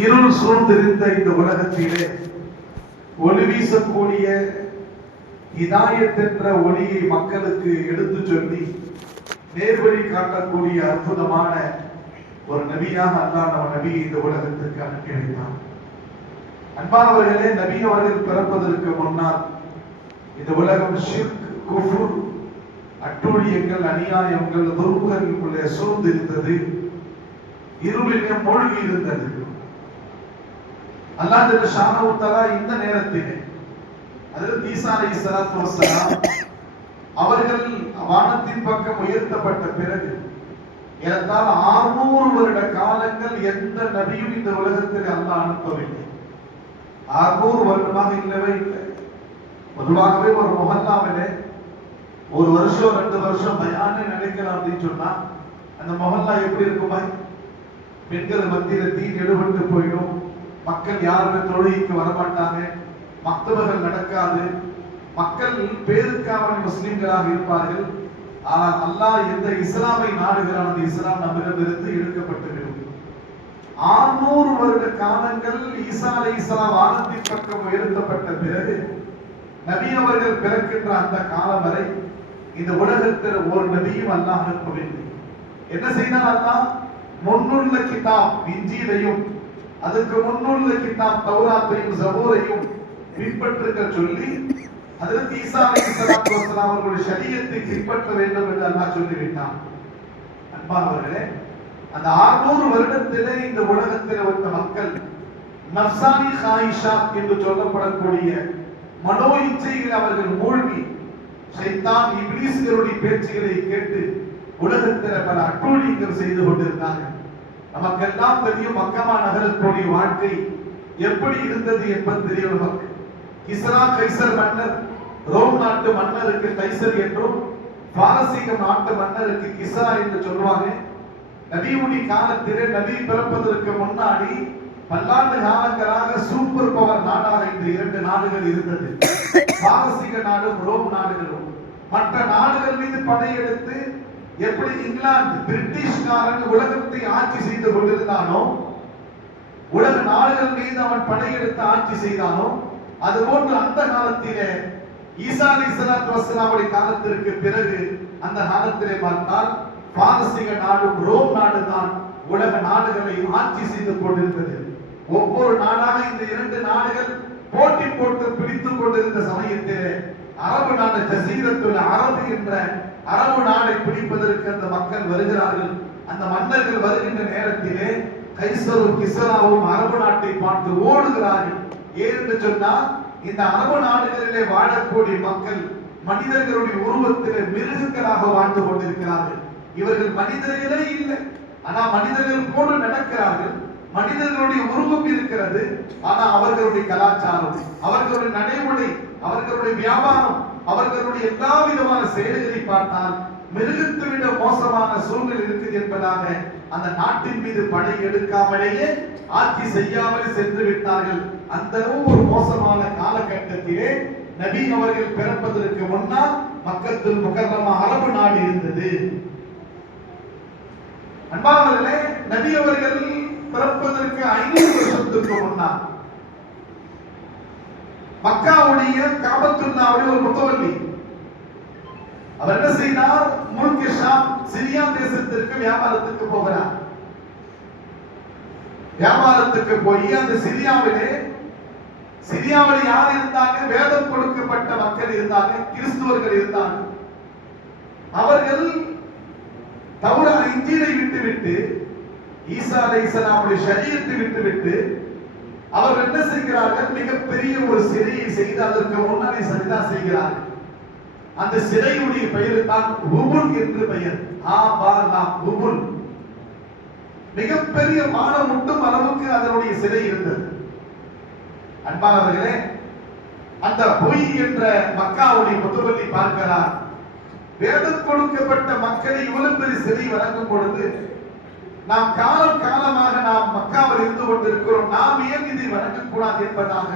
இருள் சூழ்ந்திருந்த இந்த உலகத்திலே ஒளி வீசக்கூடிய ஹிதாயத் என்ற ஒளியை மக்களுக்கு எடுத்து சொல்லி நேர்வழி காட்டக்கூடிய அற்புதமான ஒரு நபியாக அல்லாஹ் நம்ம நபியை இந்த உலகத்திற்கு அனுப்பி வைத்தார். அன்பானவர்களே, நபி அவர்கள் பிறப்பதற்கு முன்னால் இந்த உலகம் ஷிர்க், குஃப்ர், அட்டூழியங்கள், அநியாயங்கள், துர்முகங்களுக்குள்ளே சூழ்ந்திருந்தது, இருளிலே மூழ்கி இருந்தது. அல்லாஹ் ஜல்ல ஷானஹு தஆலா இந்த நேரத்திலே ஹஜ்ரத் ஈசா அலைஹிஸ்ஸலாத்து வஸ்ஸலாம் அவர்கள் வானத்தின் பக்கம் உயர்த்தப்பட்ட பிறகு ஏறத்தாழ 600 வருட காலங்கள் எந்த நபியும் இந்த உலகத்தில் அல்லாஹ் அனுப்பவில்லை. 600 வருடமாக இல்லவே இல்லை. பொதுவாகவே ஒரு முஹல்லாவிலே ஒரு வருஷம் 2 வருஷம் பயானே நடக்கலாம் அப்படின்னு சொன்னா அந்த முஹல்லா எப்படி இருக்குமா? பெண்கள் மத்தியில தீ நெடுபட்டு போயிடும், மக்கள் யாருமே தொழுகைக்கு வரமாட்டாங்க, மக்தபர்கள் நடக்காது, மக்கள் பேருக்கான முஸ்லிம்களாக இருப்பார்கள். ஆனால் அல்லாஹ் எந்த இஸ்லாமை நாடுகிறான் அந்த இஸ்லாம் நம்மிடமிருந்து எடுக்கப்பட்டுவிடும். 600 வருட காலங்கள் ஈசா அலைஹிஸ்ஸலாம் வானத்தின் பக்கம் உயர்த்தப்பட்ட பிறகு நபி அவர்கள் பிறக்கின்ற அந்த காலம் வரை இந்த உலகத்தில் ஒரு நபியும் அல்லாஹ் அனுப்பவில்லை. என்ன செய்தால் அல்லாஹ் முன்னுள்ள கிதாப் இன்ஜீலையும் அதுக்கு முன்னுள்ள கிதாப் தௌராத்தையும் ஜபூரையும் பின்பற்றுங்க சொல்லி ஹஜ்ரத் ஈசா அலைஹிஸ்ஸலாத்து வஸ்ஸலாம் அவர்களுடைய ஷரீஅத்தை பின்பற்ற வேண்டும் என்று அல்லாஹ் சொல்லிவிட்டான். அன்பானவர்களே, அந்த 600 வருடத்திலே இந்த உலகத்தில் வந்த மக்கள் நஃப்சானி ஹாயிஷா என்று சொல்லப்படக்கூடிய மனோ இச்சைகள் அவர்கள் மூழ்கி ஷைத்தான் இப்லீஸ்களுடைய பேச்சுகளை கேட்டு உலகத்தில் பல அட்டூழியங்கள் செய்து கொண்டிருந்தார்கள். நமக்கெல்லாம் தெரியும் மக்கமா நகரத்துடைய வாழ்க்கை எப்படி இருந்தது என்பது தெரியும் நமக்கு. கிஸ்ரா கைசர் மன்னர், ரோம் நாட்டு மன்னருக்கு கைசர் என்றும் பாரசீக நாட்டு மன்னருக்கு கிஸ்ரா என்று சொல்லுவாங்க. நபியுடைய காலத்திலே நபி பிறப்பதற்கு முன்னாடி பல்லாண்டு காலங்களாக சூப்பர் பவர் நாடாக இந்த 2 நாடுகள் இருந்தது. பாரசீக நாடும் ரோம் நாடுகளும். மற்ற நாடுகள் மீது படையெடுத்து எப்படி இங்கிலாந்து பிரிட்டிஷ்காரன் உலகத்தை ஆட்சி செய்து கொண்டிருந்தானோ, உலக நாடுகள் மீது அவன் படையெடுத்து ஆட்சி செய்தானோ, அதுபோன்று அந்த காலத்திலே ஈசா அலைஹிஸ்ஸலாத்து வஸ்ஸலாமுடைய காலத்திற்கு பிறகு அந்த காலத்திலே பார்த்தால் பாரசீக நாடும் ரோம் நாடுதான் உலக நாடுகளை ஆட்சி செய்து கொண்டிருந்தது. ஒவ்வொரு நாடாக இந்த 2 நாடுகள் போட்டி போட்டு பிடித்துக் கொண்டிருந்த சமயத்திலே அரபு நாடு ஜசீரத்துல் அரபு என்ற அரபு நாடை பிடிப்பதற்கு அந்த மக்கள் வருகிறார்கள். அந்த மன்னர்கள் வருகின்ற நேரத்திலே கைசரும் கிஸ்ராவும் அரபு நாட்டை பார்த்து ஓடுகிறார்கள். ஏன்னு சொன்னால் இந்த அரபு நாடுகளிலே வாழக்கூடிய மக்கள் மனிதர்களுடைய உருவத்திலே மிருகங்களாக வாழ்ந்து கொண்டிருக்கிறார்கள். இவர்கள் மனிதர்களே இல்லை, ஆனா மனிதர்கள் போன்று நடக்கிறார்கள். மனிதர்களுடைய உருவம் இருக்கிறது, ஆனா அவர்களுடைய கலாச்சாரம், அவர்களுடைய நடைமுறை, அவர்களுடைய வியாபாரம், அவர்களுடைய எல்லா விதமான செயல்களை பார்த்தால் மிருகத்தை விட மோசமான சூழ்நிலை இருக்குது என்பதாக அந்த நாட்டின் மீது படை எடுக்காமலேயே ஆட்சி செய்யாமலே சென்று விட்டார்கள். அந்த ஒரு மோசமான காலகட்டத்திலே நபி அவர்கள் பிறப்பதற்கு முன்னால் மக்கத்துல் முகர்ரமா அரபு நாடு இருந்தது. அன்பானவர்களே, நபி அவர்கள் பிறப்பதற்கு 500 வருஷத்துக்கு முன்னால் மக்காவுடைய காபத்துல்லாவுடைய ஒரு முத்தவல்லி அவர் என்ன செய்தார்? முல்க் ஷாம் சிரியா தேசத்திற்கு வியாபாரத்துக்கு போகிறார். வியாபாரத்துக்கு போய் அந்த சிரியாவில் யார் இருந்தாங்க? வேதம் கொடுக்கப்பட்ட மக்கள் இருந்தாங்க, கிறிஸ்துவர்கள் இருந்தாங்க. அவர்கள் தௌரா இன்ஜீலை விட்டுவிட்டு ஈசா அலைஹிஸ்ஸலாமுடைய ஷரீஅத்தை விட்டுவிட்டு அவர்கள் என்ன செய்கிறார்கள்? மிகப்பெரிய ஒரு சிலையை செய்து அதற்கு முன்னாடி சஜிதா செய்கிறார்கள். அந்த சிலையுடைய பெயர் தான் ஹுபுல் என்று பெயர். ஹுபுல். மிகப்பெரிய வானம் முட்டும் அளவுக்கு அதனுடைய சிலை இருந்தது. அன்பானவர்களே, அந்த பொய் என்ற மக்காவுடைய முத்தவல்லி பார்க்கிறார். வேதம் கொடுக்கப்பட்ட மக்களை இவ்வளவு பெரிய சிலை வழங்கும் பொழுது நாம் காலம் காலமாக நாம் மக்காவில் இருந்து கொண்டிருக்கிறோம், நாம் ஏன் இதை வணங்கக்கூடாது என்பதாக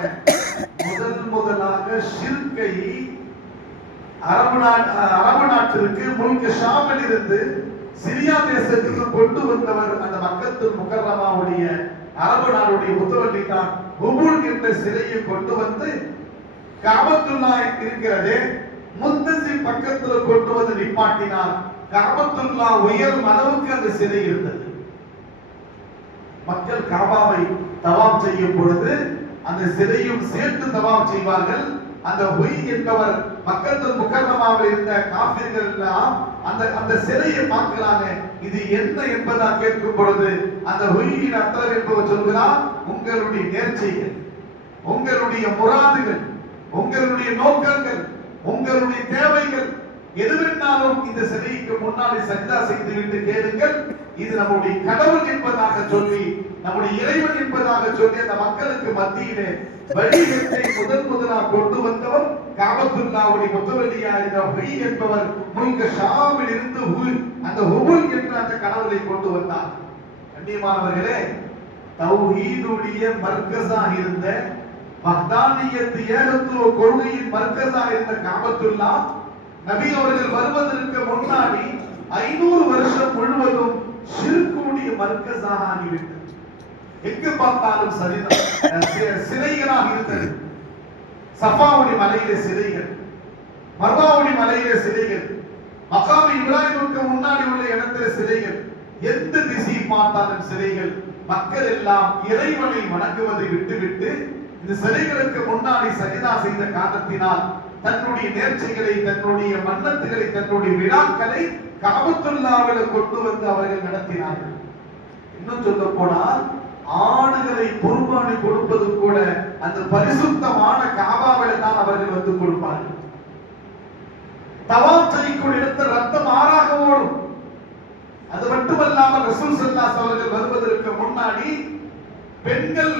முதலாக ஷிர்கை அரபு நாட்டிற்கு முல்க் ஷாமில் இருந்து சிரியா தேசத்துக்கு கொண்டு வந்தவர் அந்த மக்கத்துல் முகர்ரமாவுடைய அரபு நாடுடைய முத்தவல்லி தான் ஹுபூல் என்ற சிலையை கொண்டு வந்து கஅபத்துல்லா இருக்கிறதே முல்தஸி பக்கத்துல கொண்டு வந்து நிப்பாட்டினார். கஅபத்துல்லா உயரும் அளவுக்கு அந்த சிலை இருந்தது. மக்கள் காபாவை தவாப் செய்யும் பொழுது அந்த சிலையும் சேர்த்து தவாப் செய்வார்கள். அந்த ஹுய் என்பவர் மக்கள் முக்கர்ரமாவில் இருந்த காபிர்கள் எல்லாம் அந்த சிலையை பார்க்கிறாங்க. இது என்ன என்பதா கேட்கும் பொழுது அந்த ஹுயின் அத்தர் என்பவர் சொல்கிறார், உங்களுடைய நேர்ச்சைகள், உங்களுடைய முராதுகள், உங்களுடைய நோக்கங்கள், உங்களுடைய தேவைகள் எதுவென்னாலும் இந்த சிலைக்கு முன்னாடி சஜ்தா செய்துவிட்டு கேளுங்கள். இது நம்முடைய கடவுள் என்பதாக சொல்லி, நம்முடைய இறைவன் என்பதாக சொல்லி அந்த மக்களுக்கு மத்தியிலே வழிகட்டை முதலாக கொண்டு வந்தவர் கஅபத்துல்லாவுடைய முத்தவல்லியா என்ற ஹுய் என்பவர் முன்க ஷாமில் இருந்து அந்த ஹுபுல் என்ற அந்த கடவுளை கொண்டு வந்தார். கண்ணியமானவர்களே, தௌஹீதுடைய மர்கஸாக இருந்த வஹ்தானியத் ஏகத்துவ கொள்கையின் மர்கஸாக இருந்த கஅபத்துல்லா நபி அவர்கள் வருவதற்கு முன்னாடி 500 வருஷம் முழுவதும் ஷிர்க்குடைய மர்கஸாக ஆகிவிட்டது. எங்கு பார்த்தாலும் சிலைகளாக இருந்தது. சஃபாவுடைய மலையிலே சிலைகள், மர்வாவுடைய மலையிலே சிலைகள், மகாம் இப்ராஹிமுக்கு முன்னாடி உள்ள இடத்திலே சிலைகள், எந்த திசையை பார்த்தாலும் சிலைகள். மக்கள் எல்லாம் இறைவனை வணங்குவதை விட்டுவிட்டு இந்த சிலைகளுக்கு முன்னாடி சஜிதா செய்த காரணத்தினால் தன்னுடைய நேர்ச்சைகளை, தன்னுடைய மன்னத்துகளை, தன்னுடைய விழாக்களை கஅபத்துல்லாவில் கொண்டு வந்து அவர்கள் நடத்தினார்கள். இன்னும் சொல்ல போனால் ஆடுகளை குர்பானி கொடுப்பது கூட அந்த பரிசுத்தமான காபாவில் தான் அவர்கள் வந்து கொடுப்பார்கள். தவாப் செய்யக்கூடிய இடத்தில் ரத்தம் ஆறாக ஓடும். அது மட்டுமல்லாமல் ரசூல் ஸல்லல்லாஹு அவர்கள் வருவதற்கு முன்னாடி பெண்கள்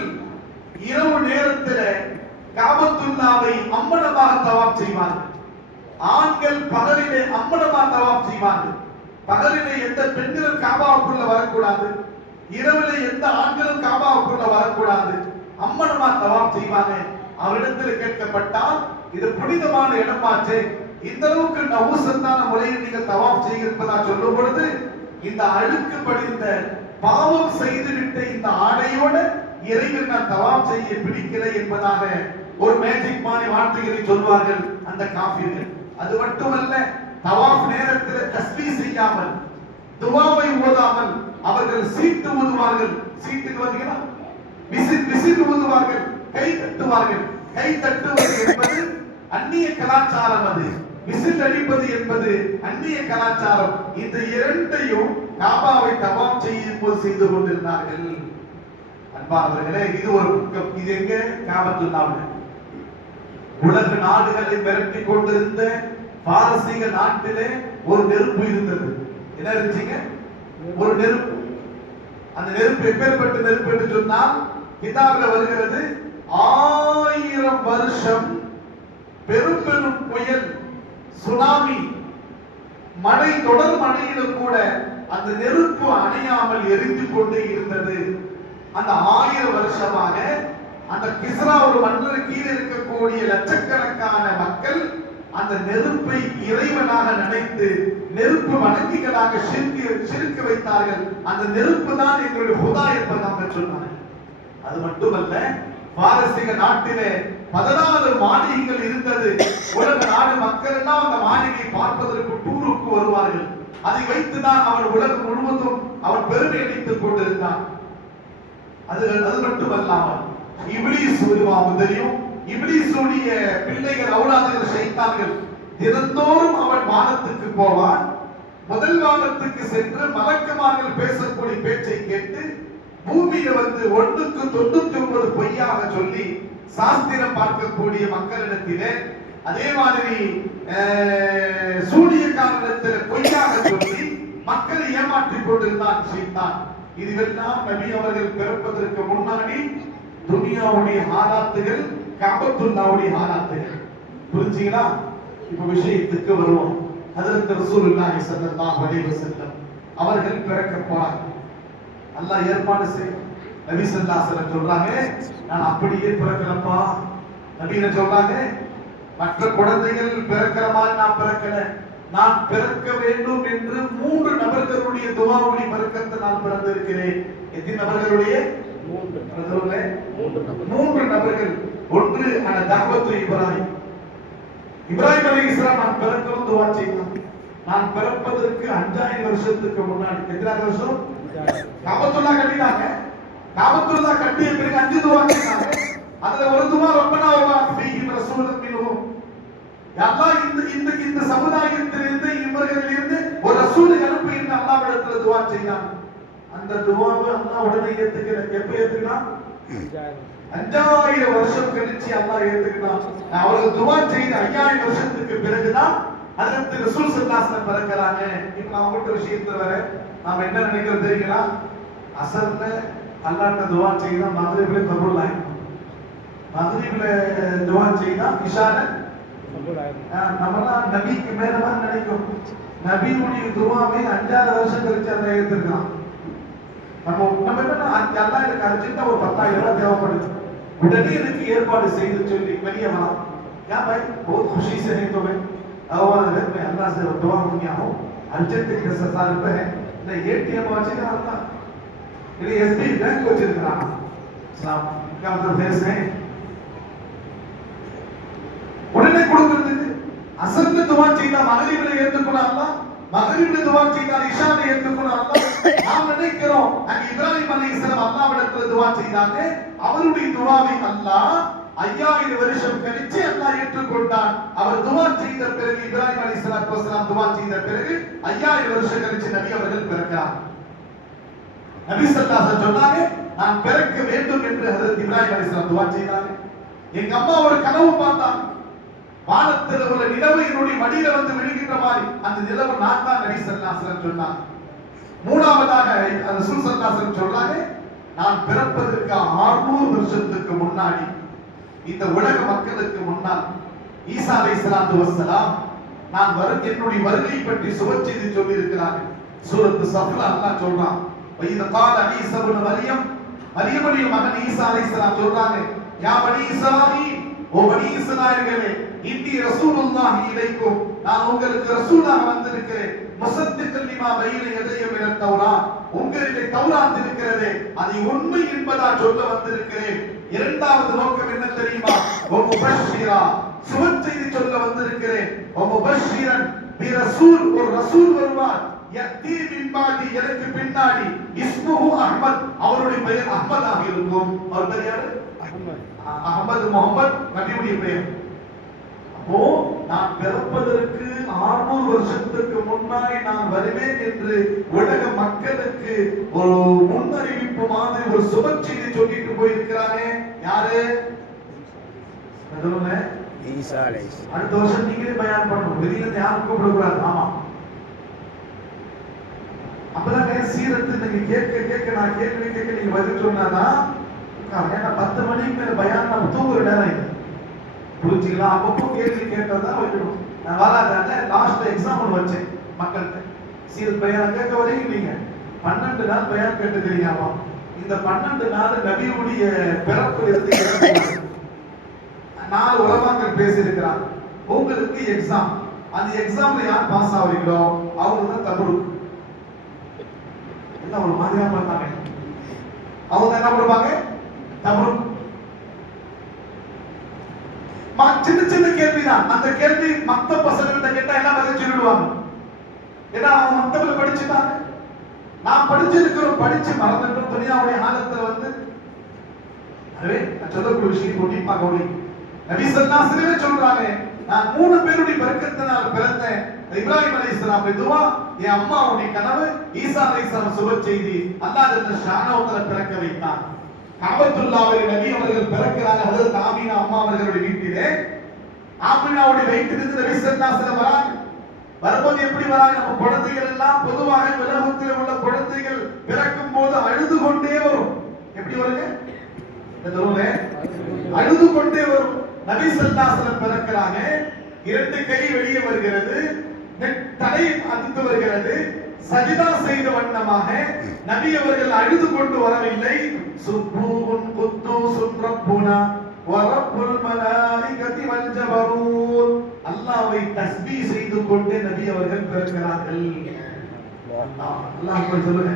இரவு நேரத்தில் கஅபத்துல்லாவை அம்மனமாக தவாப் செய்வார்கள். ஆண்கள் பகலிலே அம்மனமாக தவாப் செய்வார்கள். பகலிலே எந்த பெண்களும் காபாவுக்குள்ள வரக்கூடாது, இரவிலே எந்த ஆண்களும் காபாவுக்குள்ள வரக்கூடாது. அம்மனமா தவாப் செய்வாங்க. அவரிடத்தில் கேட்கப்பட்டால், இது புனிதமான இடமாச்சே, இந்த அளவுக்கு நவுசத்தான முறையில் நீங்கள் தவாப் செய்கிறதா சொல்லும் பொழுது, இந்த அழுக்கு படிந்த பாவம் செய்துவிட்ட இந்த ஆடையோட இறைவன் நான் தவாப் செய்ய பிடிக்கலை என்பதாக ஒரு மேஜிக் மாதிரி வார்த்தைகளை சொல்வார்கள் அந்த காஃபிர்கள். அது மட்டுமல்ல, தவாப் நேரத்தில் தஸ்பீஹ் செய்யாமல், துஆவை ஓதாமல் அவர்கள் சீட்டு ஊதுவார்கள். சீட்டுக்கு வந்தீங்கன்னா விசில் ஊதுவார்கள், கை தட்டுவார்கள். கை தட்டுவது என்பது அந்நிய கலாச்சாரம். அது விசில் அடிப்பது என்பது அந்நிய கலாச்சாரம். இந்த இரண்டையும் காபாவை தவாப் செய்யும் போது செய்து கொண்டிருந்தார்கள். அன்பானவர்களே, இது ஒரு பக்கம். இது எங்க? கஅபத்துல்லாவில். உலக நாடுகளை மிரட்டி கொண்டிருந்த பாரசீக நாட்டிலே ஒரு நெருப்பு இருந்தது. என்ன இருந்துச்சுங்க? ஒரு நெருப்பு. அந்த நெருப்பு எப்பேற்பட்ட நெருப்பு என்று சொன்னால், கிதாபில் வருகிறது, 1000 வருஷம் பெரும் பெரும் புயல், சுனாமி, மழை, தொடர் மழையிலும் கூட அந்த நெருப்பு அணையாமல் எரிந்து கொண்டே இருந்தது. அந்த 1000 வருஷமாக அந்த கிஸ்ரா ஒரு மன்னர் கீழே இருக்கக்கூடிய லட்சக்கணக்கான மக்கள் அந்த நெருப்பை இறைவனாக நினைத்து நெருப்பு வணங்கிகளாக சிரிக்க வைத்தார்கள். அந்த நெருப்பு தான் எங்களுடைய ஹுதா என்பதாக சொன்னார்கள். அது மட்டுமல்ல, பாரசீக நாட்டிலே 14 மாளிகைகள் இருந்தது. உலக நாடு மக்கள் எல்லாம் அந்த மாளிகையை பார்ப்பதற்கு டூருக்கு வருவார்கள். அதை வைத்துதான் அவன் உலகம் முழுவதும் அவன் பெருமை அடித்துக் கொண்டிருந்தான். அது மட்டுமல்லாமல் இப்லீஸ் உருவாகும் தெரியும். இப்லீசுடைய பிள்ளைகள், அவுலாதுகள், ஷைத்தான்கள் தினந்தோறும் அவன் வானத்துக்கு போவான். முதல் வானத்துக்கு சென்று மலக்குமார்கள் பேசக்கூடிய பேச்சை கேட்டு பூமியில வந்து 1க்கு 99 பொய்யாக சொல்லி சாஸ்திரம் பார்க்கக்கூடிய மக்களிடத்திலே, அதே மாதிரி சூனியக்காரனிடத்தில் பொய்யாக சொல்லி மக்களை ஏமாற்றிக் கொண்டிருந்தான் ஷைத்தான். இதுவெல்லாம் நபி அவர்கள் பிறப்பதற்கு முன்னாடி துனியாவுடைய ஹாலாத்துகள், கஅபத்துல்லாவுடைய ஹாலாத்துகள். புரிஞ்சீங்களா? இப்ப விஷயத்துக்கு வருவோம். ஹஜ்ரத் ரசூலுல்லாஹி ஸல்லல்லாஹு அலைஹி வஸல்லம் அவர்கள் பிறக்க போறாங்க. அல்லாஹ் ஏற்பாடு செய்யும். நபி ஸல்லல்லாஹு அலைஹி வஸல்லம் சொல்றாங்க, நான் அப்படியே பிறக்கலப்பா. நபி என்ன சொல்றாங்க? மற்ற குழந்தைகள் பிறக்கிற மாதிரி நான் பிறக்கல. நான் பிறக்க வேண்டும் என்று 3 நபர்களுடைய துஆவுடைய பரக்கத்தை நான் பிறந்திருக்கிறேன். எத்தனை நபர்களுடைய? மூன்று நபர்கள். ஒன்று அந்த தாவத்து இப்ராஹிம். இப்ராஹிம் அலைஹிஸ்ஸலாம் நான் பிறக்கவும் துஆ செய்தார். நான் பிறப்பதற்கு 5000 வருஷத்துக்கு முன்னாடி. எத்தனை வருஷம்? காபத்துல்லா கட்டினாங்க. காபத்துல்லா கட்டிய பிறகு 5 துஆ செய்தாங்க. அதுல ஒரு துஆ ரப்பனா வ ஃபீஹி ரசூலுன் மின்ஹும். யா அல்லாஹ் இந்த சமுதாயத்திலிருந்து இவர்களிலிருந்து ஒரு ரசூலை அனுப்பு என்று அல்லாஹ்விடத்தில் துஆ செய்தாங்க. அந்த துஆவை அல்லாஹ் உடனே ஏத்துக்கல. எப்ப ஏத்துக்கினா? 5000 வருஷம் கழிச்சு அல்லாஹ் ஏத்துக்கிட்டான். அவர்கள் துஆ செய்த 5000 வருஷத்துக்கு பிறகுதான் ஹஜ்ரத் ரசூல் ஸல்லல்லாஹு அலைஹி வஸல்லம் பிறக்கறாங்க. இப்போ நான் உங்கள்ட்ட விஷயத்துல வர நாம என்ன நினைக்கிறோம் தெரியுங்களா? அஸர்ல அல்லாஹ்ட்ட துஆ செய்தா மக்ரிப்ல கபூல் ஆயிடும். மக்ரிப்ல துஆ செய்தா இஷால கபூல் ஆயிடும். நம்மலாம் நபிக்கு மேலமா நினைக்கும். நபியுடைய துஆவை 5000 வருஷம் கழிச்சு அல்லாஹ் ஏத்துக்கிறான். நம்ம என்ன அல்லாஹ் எனக்கு அர்ஜென்ட்டா ஒரு 10000 ரூபாய் தேவைப்படுது. உடனே எனக்கு ஏற்பாடு செய்து சொல்லி வெளியே வரலாம். क्या भाई बहुत खुशी से है तुम्हें और मैं अल्लाह से दुआ मांगी हूं अर्जेंट 10,000 रुपए है मैं एटीएम வச்சிருக்கேன் அல்லாஹ் இது எஸ்பி பேங்க் வச்சிருக்கான் இஸ்லாம் क्या मतलब देश है உடனே கொடுக்கிறதுக்கு அசல்ல துஆ செய்தா மகரிபில ஏத்துக்கணும் அல்லாஹ் மகரிபில துஆ செய்தா இஷால ஏத்துக்கணும் அல்லாஹ் நாம் நினைக்கிறோம் அங்க இப்ராஹிம் அலைஹிஸ்ஸலாம் அல்லாஹ்விடத்தில் துஆ செய்தாங்க அவருடைய துஆவை அல்லாஹ் 5000 வருஷம் கழிச்சு அல்லாஹ் ஏற்றுக்கொண்டான் அவர் துஆ செய்த பிறகு இப்ராஹிம் அலைஹிஸ்ஸலாத்து வஸலாம் துஆ செய்த பிறகு 5000 வருஷம் கழிச்சு நபி அவர்கள் பிறக்கிறார் நபி ஸல்லல்லாஹு அலைஹி வஸல்லம் சொன்னாங்க நான் பிறக்க வேண்டும் என்று ஹஜ்ரத் இப்ராஹிம் அலைஹிஸ்ஸலாம் துஆ செய்தாங்க எங்க அம்மா ஒரு கனவு பார்த்தாங்க வானத்தில் உள்ள நிலவு என்னுடைய மடியில வந்து விழுகின்ற மாதிரி அந்த நிலவு நான் தான் நபி ஸல்லல்லாஹு அலைஹி வஸல்லம் சொன்னாங்க மூணாவதாக ரசூல் ஸல்லல்லாஹு அலைஹி வஸல்லம் சொல்றாங்க நான் பிறப்பதற்கு 600 வருஷத்துக்கு முன்னாடி இந்த உலக மக்களுக்கு முன்னால் ஈசா அலைஹிஸ்ஸலாத்து வஸ்ஸலாம் நான் என்னுடைய வருகை பற்றி சுபச்செய்தி சொல்லி இருக்கிறார்கள் சூரத்து ஸஃப்ல அல்லாஹ் சொல்றான் வைத قال ஈசா இப்னு மரியமுடைய மகன் ஈசா அலைஹிஸ்ஸலாம் சொல்றாங்க யா பனி இஸ்ராயீல் ஓ பனி இஸ்ராயீல்களே இன்னி ரசூலுல்லாஹி இலைக்கும் நான் உங்களுக்கு ரசூலாக வந்திருக்கிறேன் முஸத்திகல் லிமா பைன யதைய மின தௌராத் உங்களிலே தௌராத் இருக்கிறதே அதை உண்மை என்பதா சொல்ல வந்திருக்கிறேன் இரண்டாவது நோக்கம் என்ன தெரியுமா ஓ முபஷ்ஷிரா சுபச்செய்தி சொல்ல வந்திருக்கிறேன் ஓ முபஷ்ஷிரன் பி ரசூல் ஒரு ரசூல் வருவார் யத்தி மின் பாதி எனக்கு பின்னாடி இஸ்முஹு அஹ்மத் அவருடைய பெயர் அஹ்மதாக இருக்கும் அவர் பெயர் யாரு அஹ்மத் முஹம்மத் நபியுடைய பெயர் அப்போ நான் பிறப்பதற்கு 600 வருஷத்துக்கு முன்னாடி நான் வருவேன் என்று உலக மக்களுக்கு ஒரு முன்னறிவிப்பு மாதிரி ஒரு சுபச்செய்தி சொல்லிட்டு போயிருக்கிறானே யாரு சொல்லுங்க ஈசா அலைஹிஸ்ஸலாம் அடுத்த வருஷம் நீங்களே பயான் பண்ணணும் வெளியில யாரும் கூப்பிடக்கூடாது ஆமா அப்பதான் சீரத்து நீங்க கேட்க நான் கேள்வி கேட்க நீங்க பதில் சொன்னாதான் ஏன்னா 10 மணிக்கு மேல பயான் நம்ம தூங்குற நேரம் இது புரிஞ்சுக்கலாம் அப்பப்போ கேள்வி கேட்டதான் வைக்கணும் நான் வராதால லாஸ்ட் எக்ஸாம்பிள் வச்சேன் மக்கள்கிட்ட சீரத் பயான் கேட்க வரீங்க நீங்க 12 நாள் பயான் கேட்டுக்கிறீங்க ஆமா இந்த 12 நாள் நபியுடைய பிறப்பு இருந்து 4 உலமாக்கள் பேசியிருக்கிறாங்க உங்களுக்கு எக்ஸாம் அந்த எக்ஸாம்ல யார் பாஸ் ஆவீங்களோ அவங்க தான் தபுருக்கு என்ன ஒரு மாதிரியா பார்த்தாங்க அவங்க என்ன பண்ணுவாங்க தபுருக்கு சின்ன சின்ன கேள்விதான் அந்த கேள்வி மத்த பசங்கள்ட்ட கேட்டா என்ன பதில் சொல்லிடுவாங்க ஏன்னா அவங்க மத்தவங்க படிச்சுட்டாங்க நான் படிச்சிருக்கிறோம் படிச்சு மறந்துட்டோம் துனியாவுடைய ஆழத்துல வந்து அதே நான் சொல்லக்கூடிய விஷயம் கண்டிப்பா கவனி நபி ஸல்லல்லாஹு அலைஹி வஸல்லம் சொல்றாங்க நான் 3 பேருடைய பரக்கத்தினால் பிறந்தேன் இப்ராஹிம் அலைஹிஸ்ஸலாம் துஆ என் அம்மாவுடைய கனவு ஈசா அலைஹிஸ்ஸலாம் சுபச்செய்தி அல்லாஹ் ஜல்ல ஷானஹு பிறக்க வைத்தான் காபத்துல்லாஹ்வில் நபி அவர்கள் பிறக்கிறாங்க ஹஜ்ரத் ஆமீனா அம்மா அவர்களுடைய வீட்டிலே ஆமீனாவுடைய வயிற்றிலிருந்து நபி ஸல்லல்லாஹு அலைஹி வஸல்லம் வராங்க வரும்போது எப்படி வராங்க நம்ம குழந்தைகள் எல்லாம் பொதுவாக உலகத்தில் உள்ள குழந்தைகள் பிறக்கும் போது அழுது கொண்டே வரும் எப்படி வருங்க சொல்லுங்க அழுது கொண்டே வரும் நபி ஸல்லல்லாஹு அலைஹி வஸல்லம் பிறக்கிறாங்க இரண்டு கை வெளியே வருகிறது தலை அதிர்ந்து வருகிறது சஜிதா செய்த வண்ணமாக நபி அவர்கள் அழுது கொண்டு வரவில்லை சுப்ஹூன் குத்தூசுன் ரப்புனா வ ரப்புல் மலாயிகதி வல் ஜபரூத் அல்லாஹ்வை தஸ்பீஹ் செய்து கொண்டு நபி அவர்கள் பிறக்கிறார்கள் அல்லாஹ் சொல்லுங்க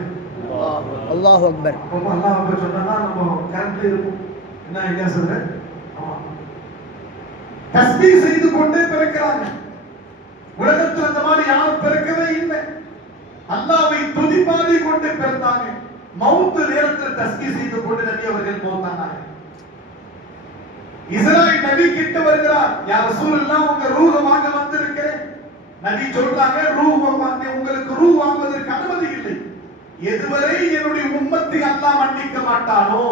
அல்லாஹ் அக்பர். அல்லாஹ் அக்பர் சொன்னா நம்ம கரெக்ட்ல இருக்கும். என்ன ஐடியா சொல்றேன்? தஸ்பீஹ் செய்து கொண்டே பிறக்கிறாங்க. உலகத்தில் அந்த மாதிரி யாரும் பிறக்கவே இல்லை. அல்லாஹ்வை துதிப்பாடி கொண்டே பிறந்தாங்க. மௌத் நேரத்தில் தஸ்பீஹ் செய்து கொண்டு நபி அவர்கள் மௌத்தானாங்க. இஸ்ராயில் நபி கிட்ட வருகிறார். யா ரசூலுல்லாஹ், உங்க ரூஹ வாங்க வந்திருக்கிறேன். நபி சொல்றாங்க, ரூஹ் வாங்க, உங்களுக்கு ரூஹ் வாங்குவதற்கு அனுமதி இல்லை. எதுவரை என்னுடைய உம்மத்தை அல்லாஹ் மன்னிக்க மாட்டானோ,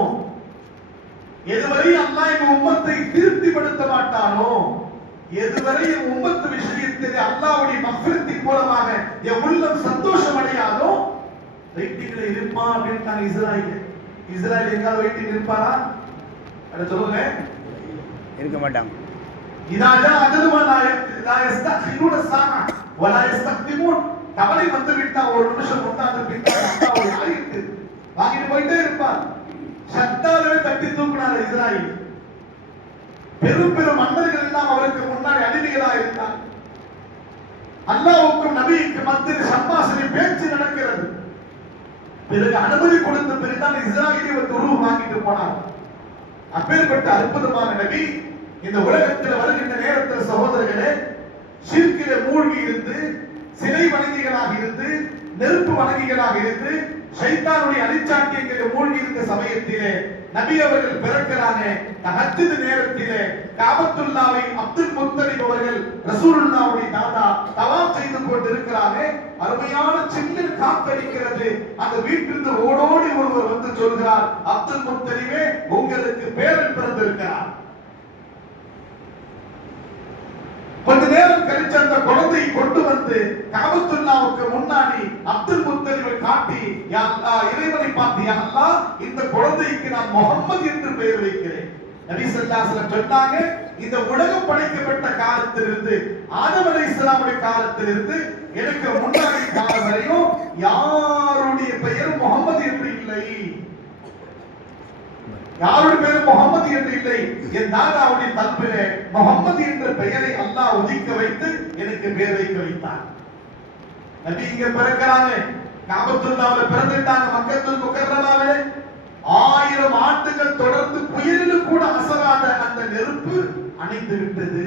எதுவரை அல்லாஹ் என் உம்மத்தை திருப்திப்படுத்த மாட்டானோ, எதுவரை என் உம்மத்து விஷயத்தில் அல்லாஹ்வுடைய மஃபிரத்தின் மூலமாக என் உள்ளம் சந்தோஷம் அடையாதோ வெயிட்டிங்ல இருப்பான் அப்படின்ட்டாங்க இஸ்ராயில். இஸ்ராயில் எங்காவது வெயிட்டிங் இருப்பாரா? அத சொல்லுங்க, இருக்க மாட்டாங்க. இதாஜா அஜலுமா லா யஸ்தக்பிரூன ஸாஅ வலா யஸ்தக்திமூன். கவலை வந்து விட்டா ஒரு நிமிஷம் உட்கார்ந்து பின்னாடி அல்லாஹ் ஒரு ஆயத்து வாங்கிட்டு போயிட்டே இருப்பார். சத்தாலே தட்டி தூக்குனார் இஸ்ராயில். பெரும் பெரும் மன்னர்கள் எல்லாம் அவருக்கு முன்னாடி அடிமைகளா இருந்தார். அல்லாஹ்வுக்கும் நபிக்கு மத்தியில் சம்பாஷணை பேச்சு நடக்கிறது. பிறகு அனுமதி கொடுத்த பிறகுதான் இஸ்ராயேலி ஒரு ரூஹ் வாங்கிட்டு போனார். அப்பேற்பட்ட அற்புதமான நபி இந்த உலகத்தில் வருகின்ற நேரத்தில் சகோதரர்களே, ஷிர்கிலே மூழ்கி இருந்து, சிலை வணங்கிகளாக இருந்து, நெருப்பு வணங்கிகளாக இருந்து, ஷைத்தானுடைய அழிச்சாட்டியங்களில் மூழ்கி இருந்த சமயத்திலே நபி அவர்கள் பிறக்கிறாங்க. தஹஜ்ஜுத் நேரத்திலே காபத்துல்லாவை அப்துல் முத்தலிப் அவர்கள் ரசூலுல்லாஹ்வுடைய தாதா தவாப் செய்து கொண்டு இருக்கிறாங்க. அருமையான சின்ன காத்தடிக்கிறது. அந்த வீட்டிலிருந்து ஓடோடி ஒருவர் வந்து சொல்கிறார், அப்துல் முத்தலிபே, உங்களுக்கு பேரன் பிறந்திருக்கிறார். கொஞ்ச நேரம் கழிச்சு அந்த குழந்தையை கொண்டு வந்து காபத்துல்லாவுக்கு முன்னாடி அப்துல் முத்தலிபை காட்டி, யா அல்லாஹ், இறைவனை பார்த்து, யா அல்லாஹ், இந்த குழந்தைக்கு நான் முஹம்மது என்று பெயர் வைக்கிறேன். நபி ஸல்லல்லாஹு அலைஹி வஸல்லம் சொன்னாங்க, இந்த உலகம் படைக்கப்பட்ட காலத்திலிருந்து, ஆதம் அலைஹிஸ்ஸலாமுடைய காலத்திலிருந்து எனக்கு முன்னாடி காலம் வரையும் யாருடைய பெயர் முஹம்மது என்று இல்லை. யாருடைய பெயர் முஹம்மது என்று இல்லை. என் தாதாவுடைய தன்பிலே முஹம்மது என்ற பெயரை அல்லாஹ் உதிக்க வைத்து எனக்கு பெயர் வைக்க வைத்தார். நபி இங்க பிறக்கிறாங்க, காபத்துல்லாஹ்ல பிறந்துட்டாங்க. மக்கத்துல் முக்கர்ரமாவிலே 1000 ஆண்டுகள் தொடர்ந்து புயலில் கூட அசராத அந்த நெருப்பு அணைந்து விட்டது.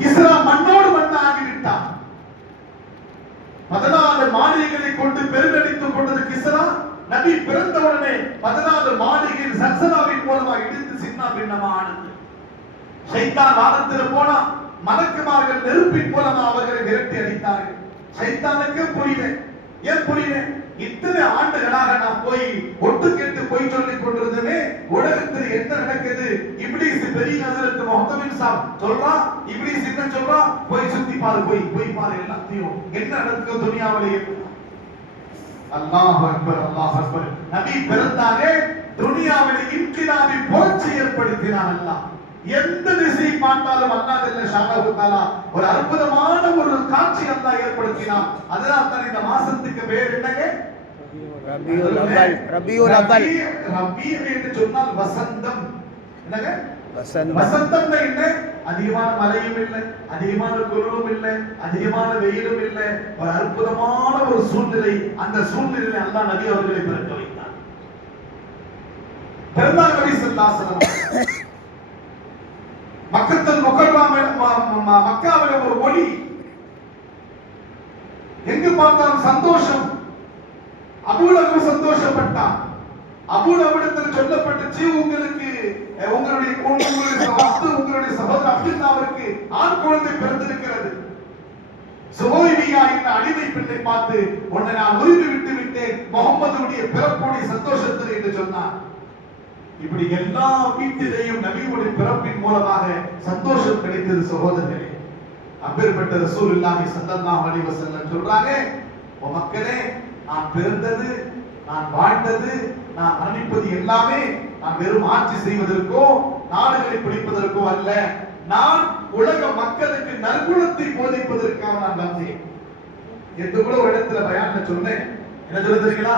கிஸ்ரா மண்ணோடு மண்ணாகிவிட்டான். 14 மாளிகைகளை கொண்டு பெருங்கடித்துக் கொண்டது கிஸ்ரா. நபி பிறந்த உடனே 14 மாளிகையில் சல்சலாவின் மூலமாக இடித்து சின்ன பின்னமா ஆனது. ஷைத்தான் வானத்தில் போனா மலக்குமார்கள் நெருப்பின் மூலமா அவர்களை விரட்டி அடித்தார்கள். ஷைத்தானுக்கு புரியல. ஏன் புரியல? இத்தனை ஆண்டுகளாக நான் போய் ஒட்டு கேட்டு போய் சொல்லிக் கொண்டிருந்தமே, உலகத்தில் என்ன நடக்குது? இப்லீஸ் பெரிய ஹஜ்ரத் முஹம்மது பின் சாப் சொல்றான், இப்லீஸ் என்ன சொல்றான்? போய் சுத்தி பாரு, போய் பாரு எல்லாத்தையும் என்ன நடக்குது துனியாவிலே. அல்லாஹ் அக்பர், அல்லாஹ் அக்பர். நபி பிறந்தாலே துனியாவிலே இன்கிலாபி புரட்சி ஏற்படுத்தினான் அல்லாஹ். எந்த திசை பார்த்தாலும் அல்லாஹ் ஜல்ல ஷானஹு தஆலா ஒரு அற்புதமான ஒரு காட்சி அல்லாஹ் ஏற்படுத்தினான். அதனால தான் இந்த மாசத்துக்கு பேர் என்னங்க? ரபியுல் அவ்வல். ரபியுல் அவ்வல். ரபி என்று சொன்னால் வசந்தம். என்னங்க? வசந்தம். வசந்தம்னா என்ன? அதிகமான மழையும் இல்லை, அதிகமான குளிரும் இல்லை, அதிகமான வெயிலும் இல்லை, ஒரு அற்புதமான ஒரு சூழ்நிலை. அந்த சூழ்நிலையில் அல்லாஹ் நபி அவர்களை பிறக்க வைத்தார். பிறந்தார் நபி ஸல்லல்லாஹு அலைஹி வஸல்லம். மக்கத்துல் மக்காவிலே ஒரு ஒளி, எங்கு பார்த்தாலும் சந்தோஷம். அபூலஹப் சந்தோஷப்பட்டான். அபூலஹபிடத்தில் சொல்லப்பட்டுச்சு, உங்களுக்கு உங்களுடைய சகோதரர் அப்துல்லாவிற்கு ஆண் குழந்தை பிறந்திருக்கிறது. சுஹைபியா என்ற அடிமை பெண்ணை பார்த்து, உன்னை நான் உரிமை விட்டு விட்டேன் முஹம்மதுடைய பிறப்புடைய சந்தோஷத்தில் என்று சொன்னார். இப்படி எல்லா வீட்டிலேயும் நபியுடைய பிறப்பின் மூலமாக சந்தோஷம் கிடைத்தது சகோதரர்களே. அப்பேற்பட்ட ரசூலுல்லாஹி ஸல்லல்லாஹு அலைஹி வஸல்லம் சொல்றாங்க, ஓ மக்களே, நான் பிறந்தது, நான் வாழ்ந்தது, நான் மரணிப்பது எல்லாமே நான் வெறும் ஆட்சி செய்வதற்கோ நாடுகளை பிடிப்பதற்கோ அல்ல. நான் உலக மக்களுக்கு நற்குணத்தை போதிப்பதற்காக நான் வந்தேன் என்று கூட ஒரு இடத்துல பயான்ல சொன்னேன். என்ன சொல்ல தெரியுங்களா?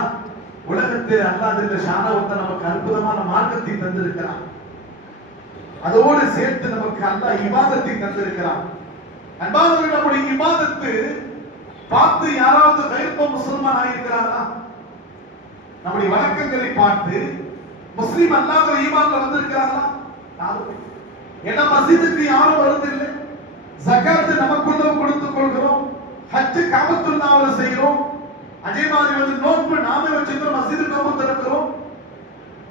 உலகத்தில் அல்லாஹ் ஜல்ல ஷானஹு நமக்கு அற்புதமான மார்க்கத்தை தந்திருக்கிறான். அதோடு சேர்த்து நமக்கு அல்லாஹ் இபாதத்தை தந்திருக்கிறான். அன்பானவர்களே, நம்முடைய இபாதத்து பார்த்து யாராவது கைர்ப முஸ்லிமான் ஆயிருக்கிறாரா? நம்முடைய வணக்கங்களை பார்த்து முஸ்லிம் அல்லாத ஈமான்ல வந்திருக்கிறாங்களா? ஏன்னா மஸ்ஜிதுக்கு யாரும் வருவதில்லை. ஜகாத் நமக்குள்ள கொடுத்துக் கொள்கிறோம், ஹஜ் காபத்துல்லாஹ்ல செய்கிறோம், அதே மாதிரி வந்து நோன்பு நாமே வச்சிருக்கிறோம், மஸ்ஜிது நோன்பு திறக்கிறோம்.